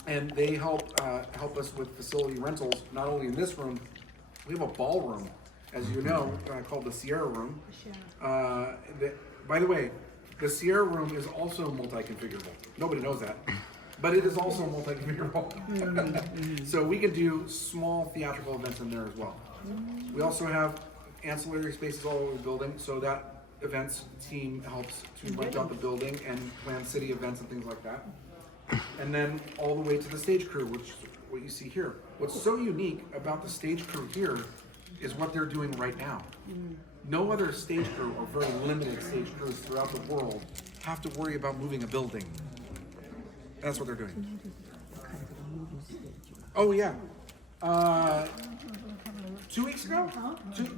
and they help us with facility rentals. Not only in this room, we have a ballroom, as you know, called the Sierra Room. By the way, the Sierra Room is also multi-configurable. Nobody knows that. But it is also multi-configurable. So we can do small theatrical events in there as well. We also have ancillary spaces all over the building, so that events team helps to rent out the building and plan city events and things like that. And then all the way to the stage crew, which is what you see here. What's so unique about the stage crew here is what they're doing right now. No other stage crew, or very limited stage crews throughout the world, have to worry about moving a building. That's what they're doing. Oh yeah. 2 weeks ago?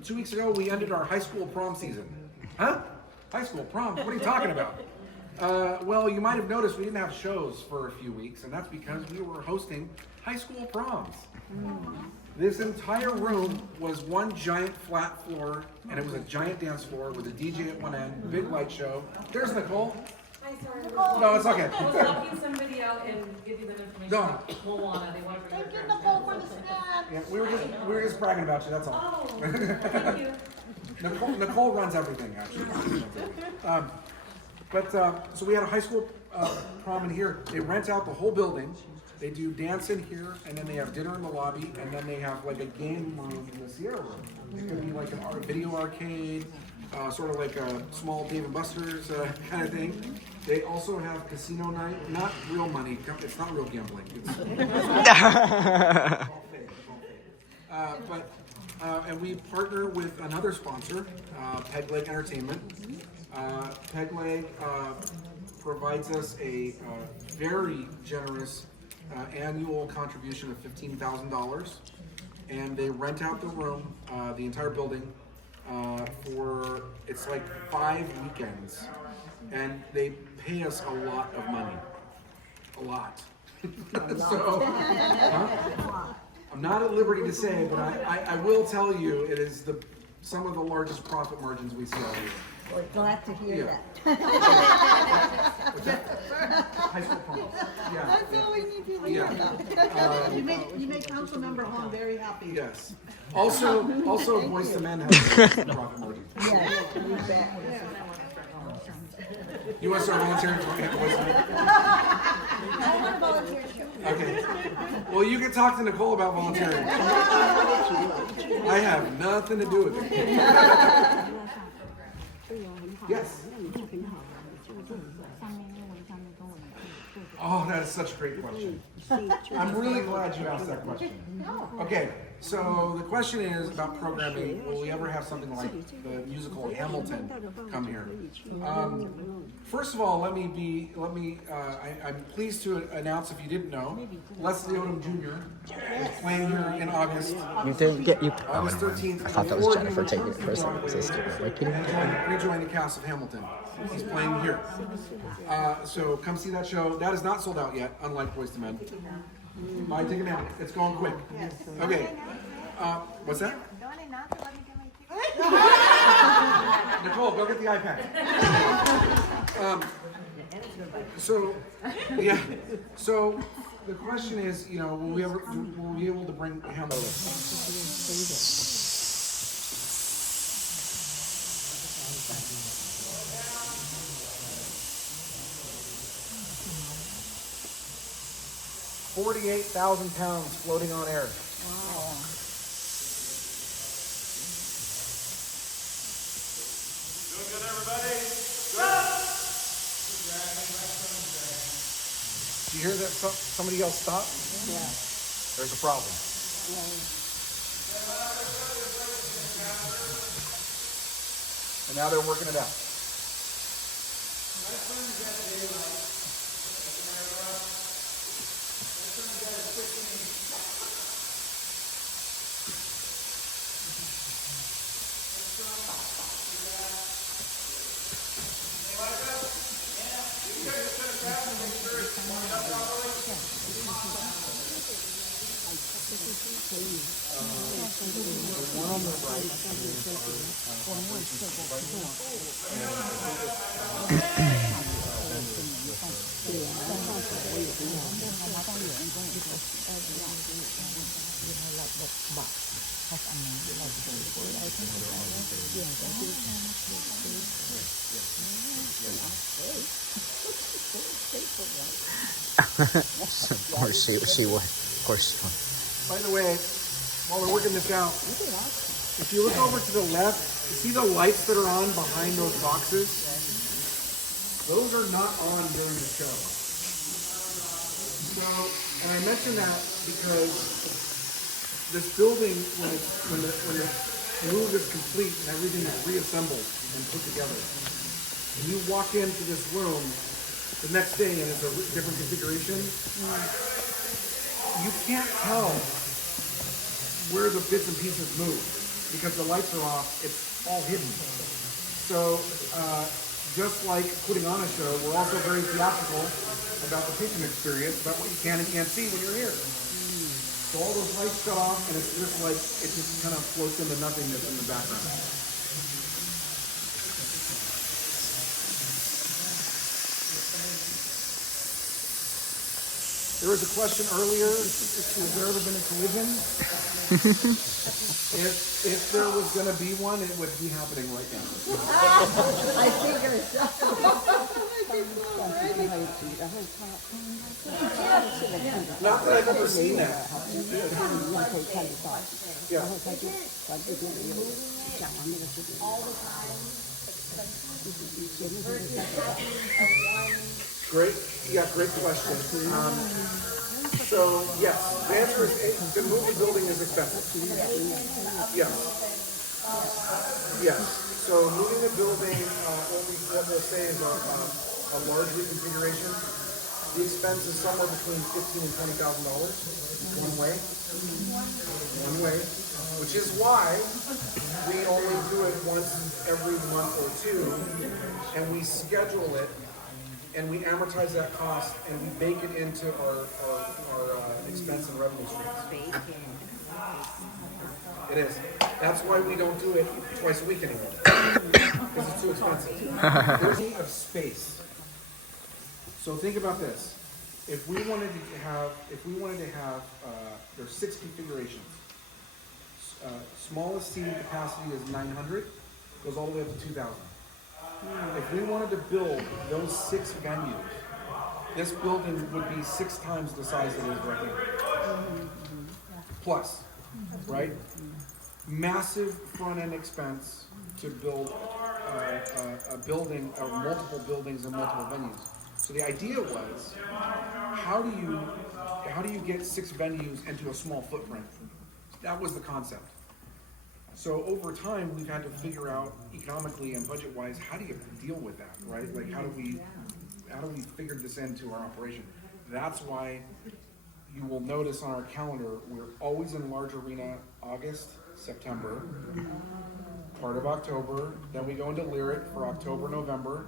Two weeks ago, we ended our high school prom season. Huh? High school prom? What are you talking about? Well, you might have noticed we didn't have shows for a few weeks, and that's because we were hosting high school proms. This entire room was one giant flat floor, and it was a giant dance floor with a DJ at one end, big light show. There's Nicole. Hi, sorry. No, it's okay. I was helping somebody out and give you the information. No. Moana, they want to bring their Thank you, Nicole, for the snack. Yeah, we were just bragging about you. That's all. Oh, thank you. Nicole runs everything, actually. So we had a high school prom in here. They rent out the whole building. They do dance in here, and then they have dinner in the lobby, and then they have like a game room in the Sierra room. It could be like a video arcade, sort of like a small Dave & Buster's kind of thing. They also have casino night, not real money. It's not real gambling. It's all fake. And we partner with another sponsor, Peg Leg Entertainment. Peg Leg provides us a very generous annual contribution of $15,000, and they rent out the room, the entire building, for it's like 5 weekends, and they pay us a lot of money, a lot. So, I'm not at liberty to say, but I will tell you it is some of the largest profit margins we see out here. We're glad to hear Yeah. that. High school promos. Yeah. That's all we need to hear about. You make Councilmember Hong very happy. Yes. Also, Voice to Men has a profit margin. Yeah, you bet. You want to start volunteering for Voice to Men? I want to volunteer too. Okay. Well, you can talk to Nicole about volunteering. I have nothing to do with it. Yes. Oh, that is such a great question. I'm really glad you asked that question. Okay, So the question is about programming. Will we ever have something like the musical Hamilton come here? First of all, I'm pleased to announce, if you didn't know, Leslie Odom Jr. is playing here in August. You didn't get you. Oh, August never mind. 13th. I thought that was before Jennifer you taking return it from personally. Broadway, So stupid. Why couldn't you? rejoin the cast of Hamilton. He's playing here. So come see that show. That is not sold out yet, unlike Boyz II Men. Buy a ticket now. It's going quick. Okay. What's that? Nicole, go get the iPad. So the question is, will we be able to bring Hamilton? £48,000 floating on air. Doing good, everybody? Do you hear that somebody else stopped? Yeah. There's a problem. And now they're working it out. Of course she would. Of course she would. By the way, while we're working this out, if you look over to the left, you see the lights that are on behind those boxes? Those are not on during the show. So, and I mention that because this building, when the move is complete and everything is reassembled and put together, and you walk into this room the next day and it's a different configuration, you can't tell where the bits and pieces move because the lights are off. It's all hidden. So just like putting on a show, we're also very theatrical about the patron experience, about what you can and can't see when you're here. So all those lights shut off, and it's just like it just kind of floats into nothingness in the background. There was a question earlier, has there ever been a collision? If there was going to be one, it would be happening right now. I figured so. Not that I've ever seen that. Yeah. Great, yeah, great question. So yes, the answer is the movie building is expensive. Yes. Yes. So moving the building, what we'll say is a large reconfiguration. The expense is somewhere between $15,000 and $20,000 one way, which is why we only do it once every month or two, and we schedule it. And we amortize that cost and we bake it into our expense and revenue streams. It is. That's why we don't do it twice a week anymore. Because it's too expensive. There's need of space. So think about this. If we wanted to have, there's 6 configurations. Smallest seating capacity is 900, goes all the way up to 2,000. If we wanted to build those 6 venues, this building would be 6 times the size it is right here. Plus, right? Massive front-end expense to build a building, or multiple buildings and multiple venues. So the idea was, how do you get 6 venues into a small footprint? That was the concept. So over time, we've had to figure out economically and budget-wise, how do you deal with that, right? Like, how do we figure this into our operation? That's why you will notice on our calendar, we're always in large arena August, September, part of October, then we go into Lyric for October, November,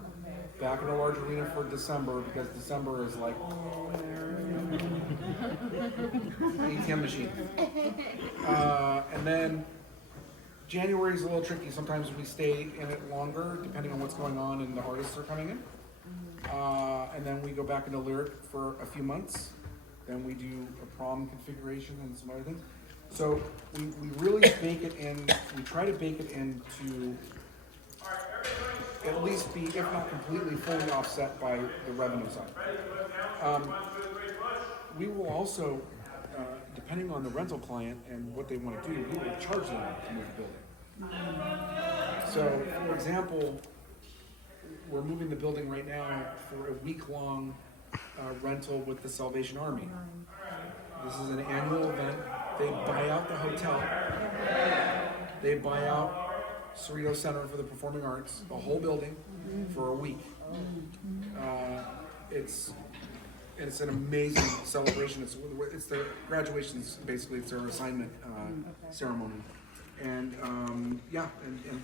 back into large arena for December, because December is like ATM machine. And then January is a little tricky. Sometimes we stay in it longer, depending on what's going on and the artists are coming in. And then we go back into Lyric for a few months. Then we do a prom configuration and some other things. So we really bake it in, we try to bake it into at least be, if not completely, fully offset by the revenue side. We will also, depending on the rental client and what they want to do, we will charge them to move the building. So, for example, we're moving the building right now for a week-long rental with the Salvation Army. This is an annual event. They buy out the hotel. They buy out Cerritos Center for the Performing Arts, the whole building, for a week. It's an amazing celebration. It's their graduations, basically. It's their assignment ceremony. And and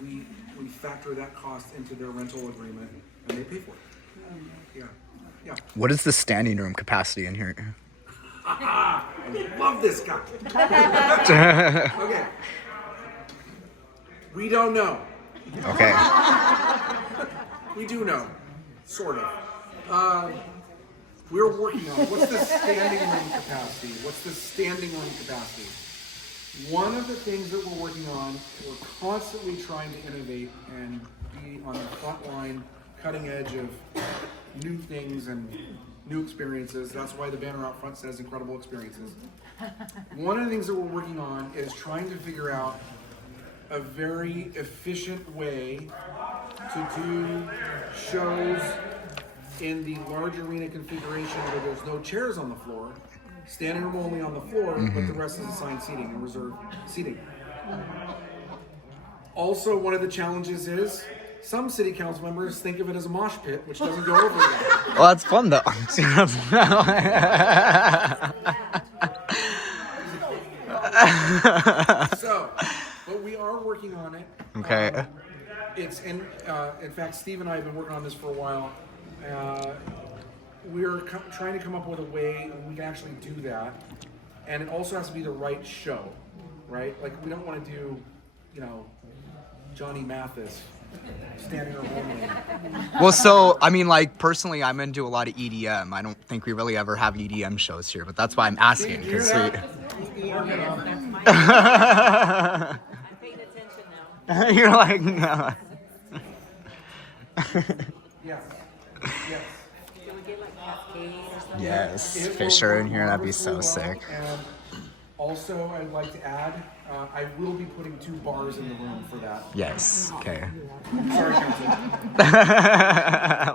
we factor that cost into their rental agreement, and they pay for it. Yeah. What is the standing room capacity in here? I love this guy. Okay. We don't know. Okay. We do know, sort of. We're working on what's the standing room capacity. What's the standing room capacity? One of the things that we're working on, we're constantly trying to innovate and be on the front line, cutting edge of new things and new experiences. That's why the banner out front says incredible experiences. One of the things that we're working on is trying to figure out a very efficient way to do shows in the large arena configuration where there's no chairs on the floor, standing room only on the floor, but the rest is assigned seating and reserved seating. Also, one of the challenges is some city council members think of it as a mosh pit, which doesn't go over well. Well, that's fun though. So, but we are working on it. Okay. It's in fact, Steve and I have been working on this for a while. We're trying to come up with a way we can actually do that, and it also has to be the right show, right? Like, we don't want to do, Johnny Mathis standing room only. Well, so I mean, like personally, I'm into a lot of EDM. I don't think we really ever have EDM shows here, but that's why I'm asking. Because That's my. I'm paying attention now. you're like, no. Yes. Can we get like cascade or something? Yes, Fisher in here. That'd be so sick. And also, I'd like to add, I will be putting 2 bars in the room for that. Yes. Okay. Sorry, Council.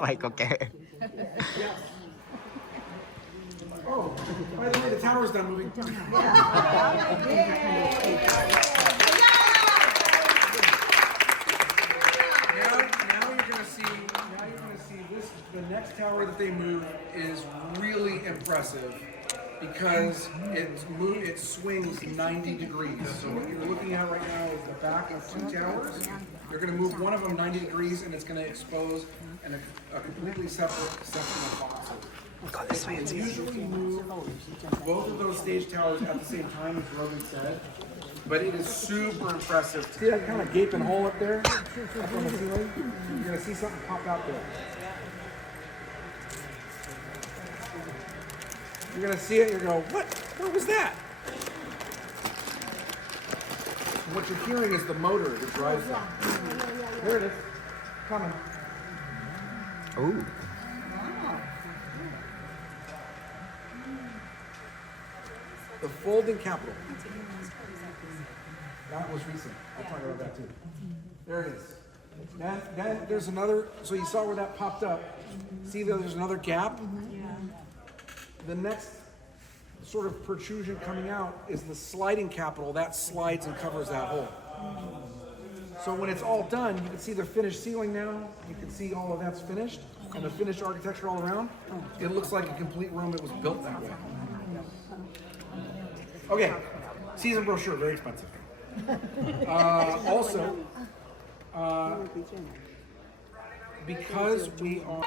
Like, okay. Oh, by the way, the tower's done moving. Now you're gonna see this. The next tower that they move is really impressive because it swings 90 degrees. So what you're looking at right now is the back of 2 towers. They're gonna move one of them 90 degrees, and it's gonna expose a completely separate section of box. Go this way and see. Usually move both of those stage towers at the same time, as Rogan said, but it is super impressive. See that kind of gaping hole up there, up on the ceiling? You're gonna see something pop out there. You're gonna see it, you're going, what was that? And what you're hearing is the motor that drives that. There it is, coming. Ooh. The folding capital. That was recent. I'll talk about that too. There it is. Then there's another, so you saw where that popped up. See that there's another gap? Yeah. The next sort of protrusion coming out is the sliding capital that slides and covers that hole. So when it's all done, you can see the finished ceiling now. You can see all of that's finished and the finished architecture all around. It looks like a complete room. It was built that way. Okay, season brochure, very expensive. Also, because we are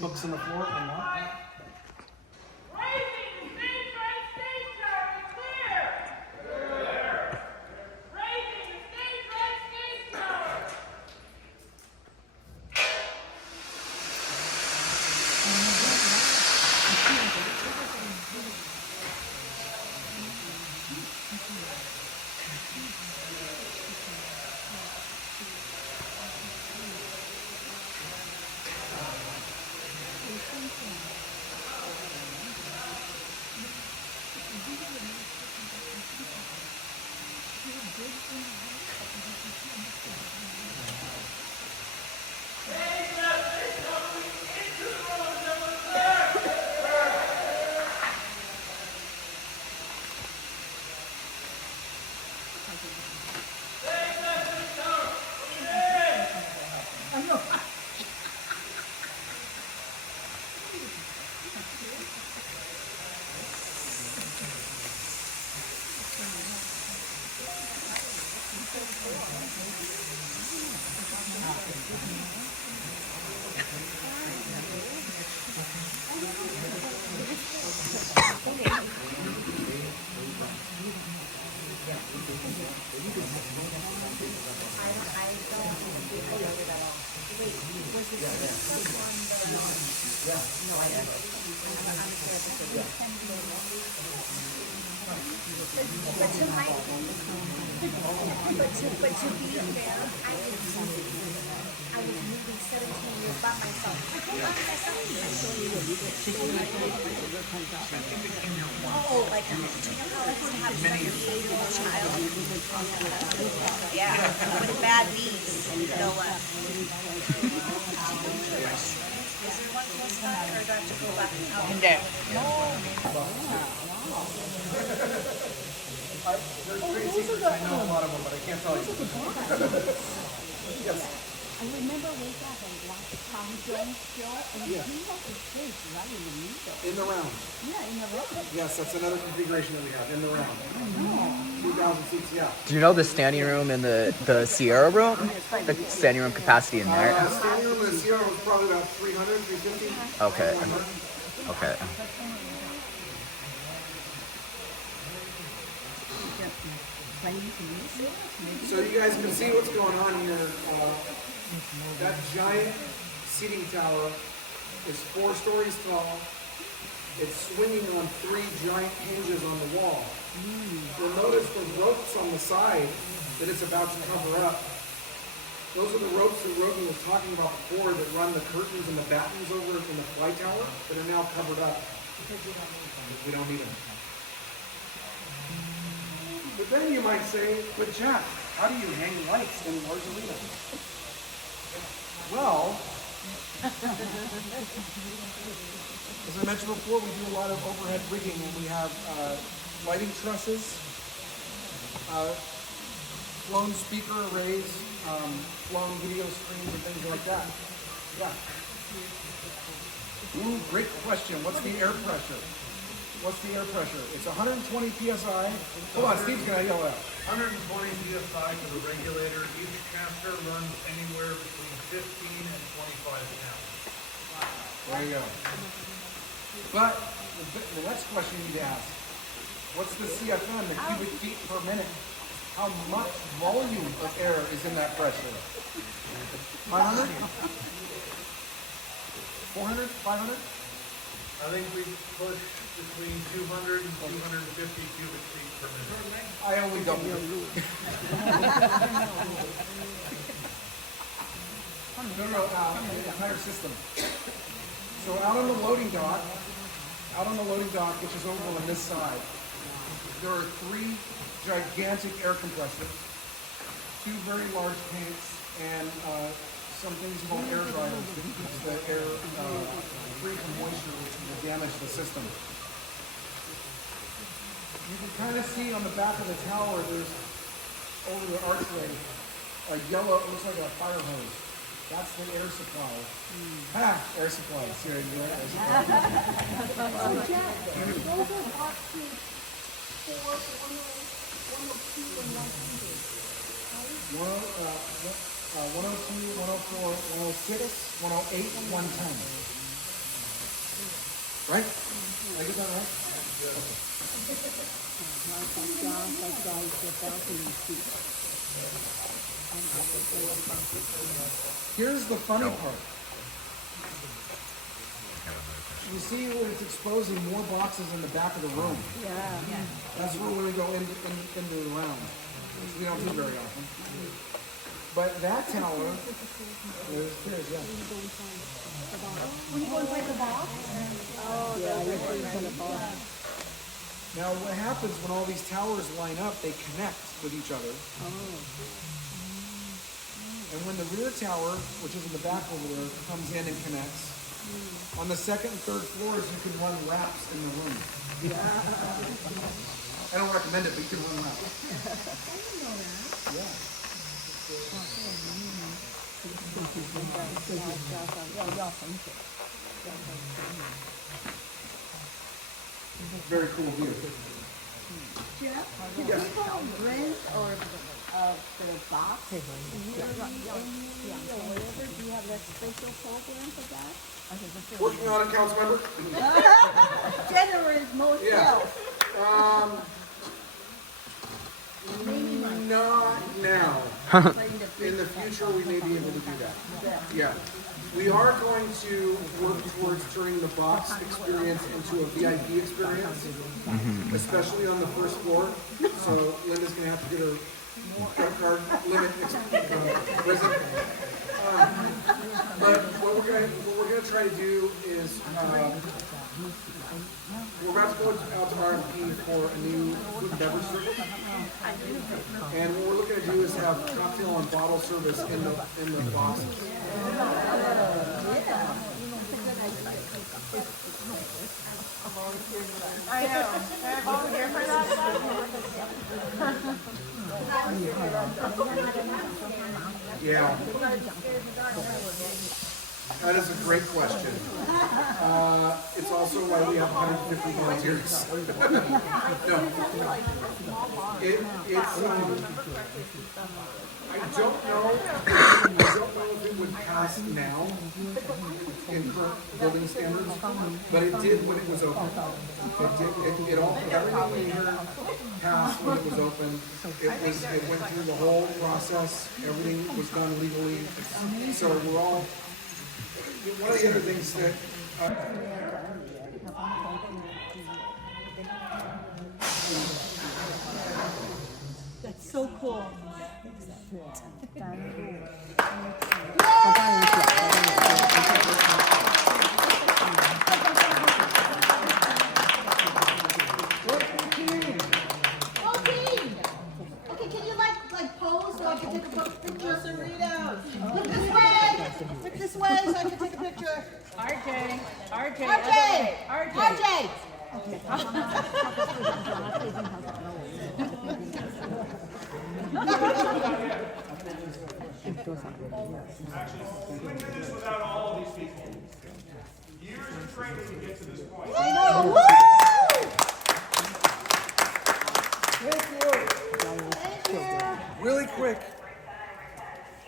books on the floor and what? But to be fair, I was moving 17 years by myself. I came by myself. Oh, like, do you know how it is to have such a beautiful child? Yeah, with bad knees, no less. Is there one close by, or do I have to go back out? There's trade secrets. I know a lot of them, but I can't tell you. Yes. I remember way back and watched Tom Jones show, and he has his face right in the middle. In the round. Yeah, in the room. Yes, that's another configuration that we have in the round. 2,000 seats, yeah. Do you know the standing room in the Sierra room? The standing room capacity in there? Standing room in the Sierra was probably about 300, 350. Okay. Okay. So you guys can see what's going on here. That giant seating tower is 4 stories tall. It's swinging on 3 giant hinges on the wall. You'll notice the ropes on the side that it's about to cover up. Those are the ropes that Rogan was talking about before that run the curtains and the battens over in the fly tower that are now covered up. Because we don't need them. But then you might say, but Jack, how do you hang lights in large arenas? Well, as I mentioned before, we do a lot of overhead rigging and we have lighting trusses, flown speaker arrays, flown video screens and things like that. Yeah. Ooh, great question. What's the air pressure? What's the air pressure? It's 120 PSI. Hold on, Steve's gonna yell out. 120 PSI to the regulator. Each caster runs anywhere between 15 and 25 pounds. There you go. But the next question you need to ask, what's the CFM, the cubic feet per minute? How much volume of air is in that pressure? 500? 400? 500? I think we push between 200 and 250 cubic feet per minute. I only double it. No, the entire system. So out on the loading dock, which is over on this side, there are 3 gigantic air compressors, 2 very large tanks, and some things called air dryers that keeps the air free from moisture, which will damage the system. You can kind of see on the back of the tower, there's over the archway, a yellow, it looks like a fire hose. That's the air supply. Air supply. Here, you know, air supply. Those are boxes for 102 and 100. 102, 104, 106, 108, 110. Right? Did I get that right? Here's the funny part. You see where it's exposing more boxes in the back of the room. Yeah. That's where we go into the lounge, which we don't do very often. But that tower, here's yeah. When you go inside the box? Now what happens when all these towers line up, they connect with each other. And when the rear tower, which is in the back over there, comes in and connects, on the second and third floors you can run laps in the room. I don't recommend it, but you can run laps. Yeah. Very cool view. Jeff, can you call rent or for the box? Do you have a special program for that? Working on it, council member? Generous motel. Not now. In the future, we may be able to do that. Yeah. We are going to work towards turning the box experience into a VIP experience, especially on the first floor. So Linda's going to have to get her credit card limit risen. But what we're going to try to do is we're about to go out to RFP for a new food and beverage service. And what we're looking to do is have cocktail and bottle service in the boxes. I know. Volunteer for that? Yeah. That is a great question. It's also why we have 150 volunteers. No. I don't know if it would pass now in current building standards, but it did when it was open. It all, everything we heard passed when it was open. It went through the whole process. Everything was done legally. So we're all, one of the other things that, That's so cool. Okay, can you like pose so I can take a picture of Cerritos? Look this way! Look this way so I can take a picture. RJ. Actually, we couldn't do this without all of these people. Years of training to get to this point. I know. Woo! Thank you. really quick,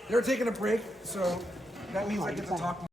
they're taking a break, so that means I get to talk more.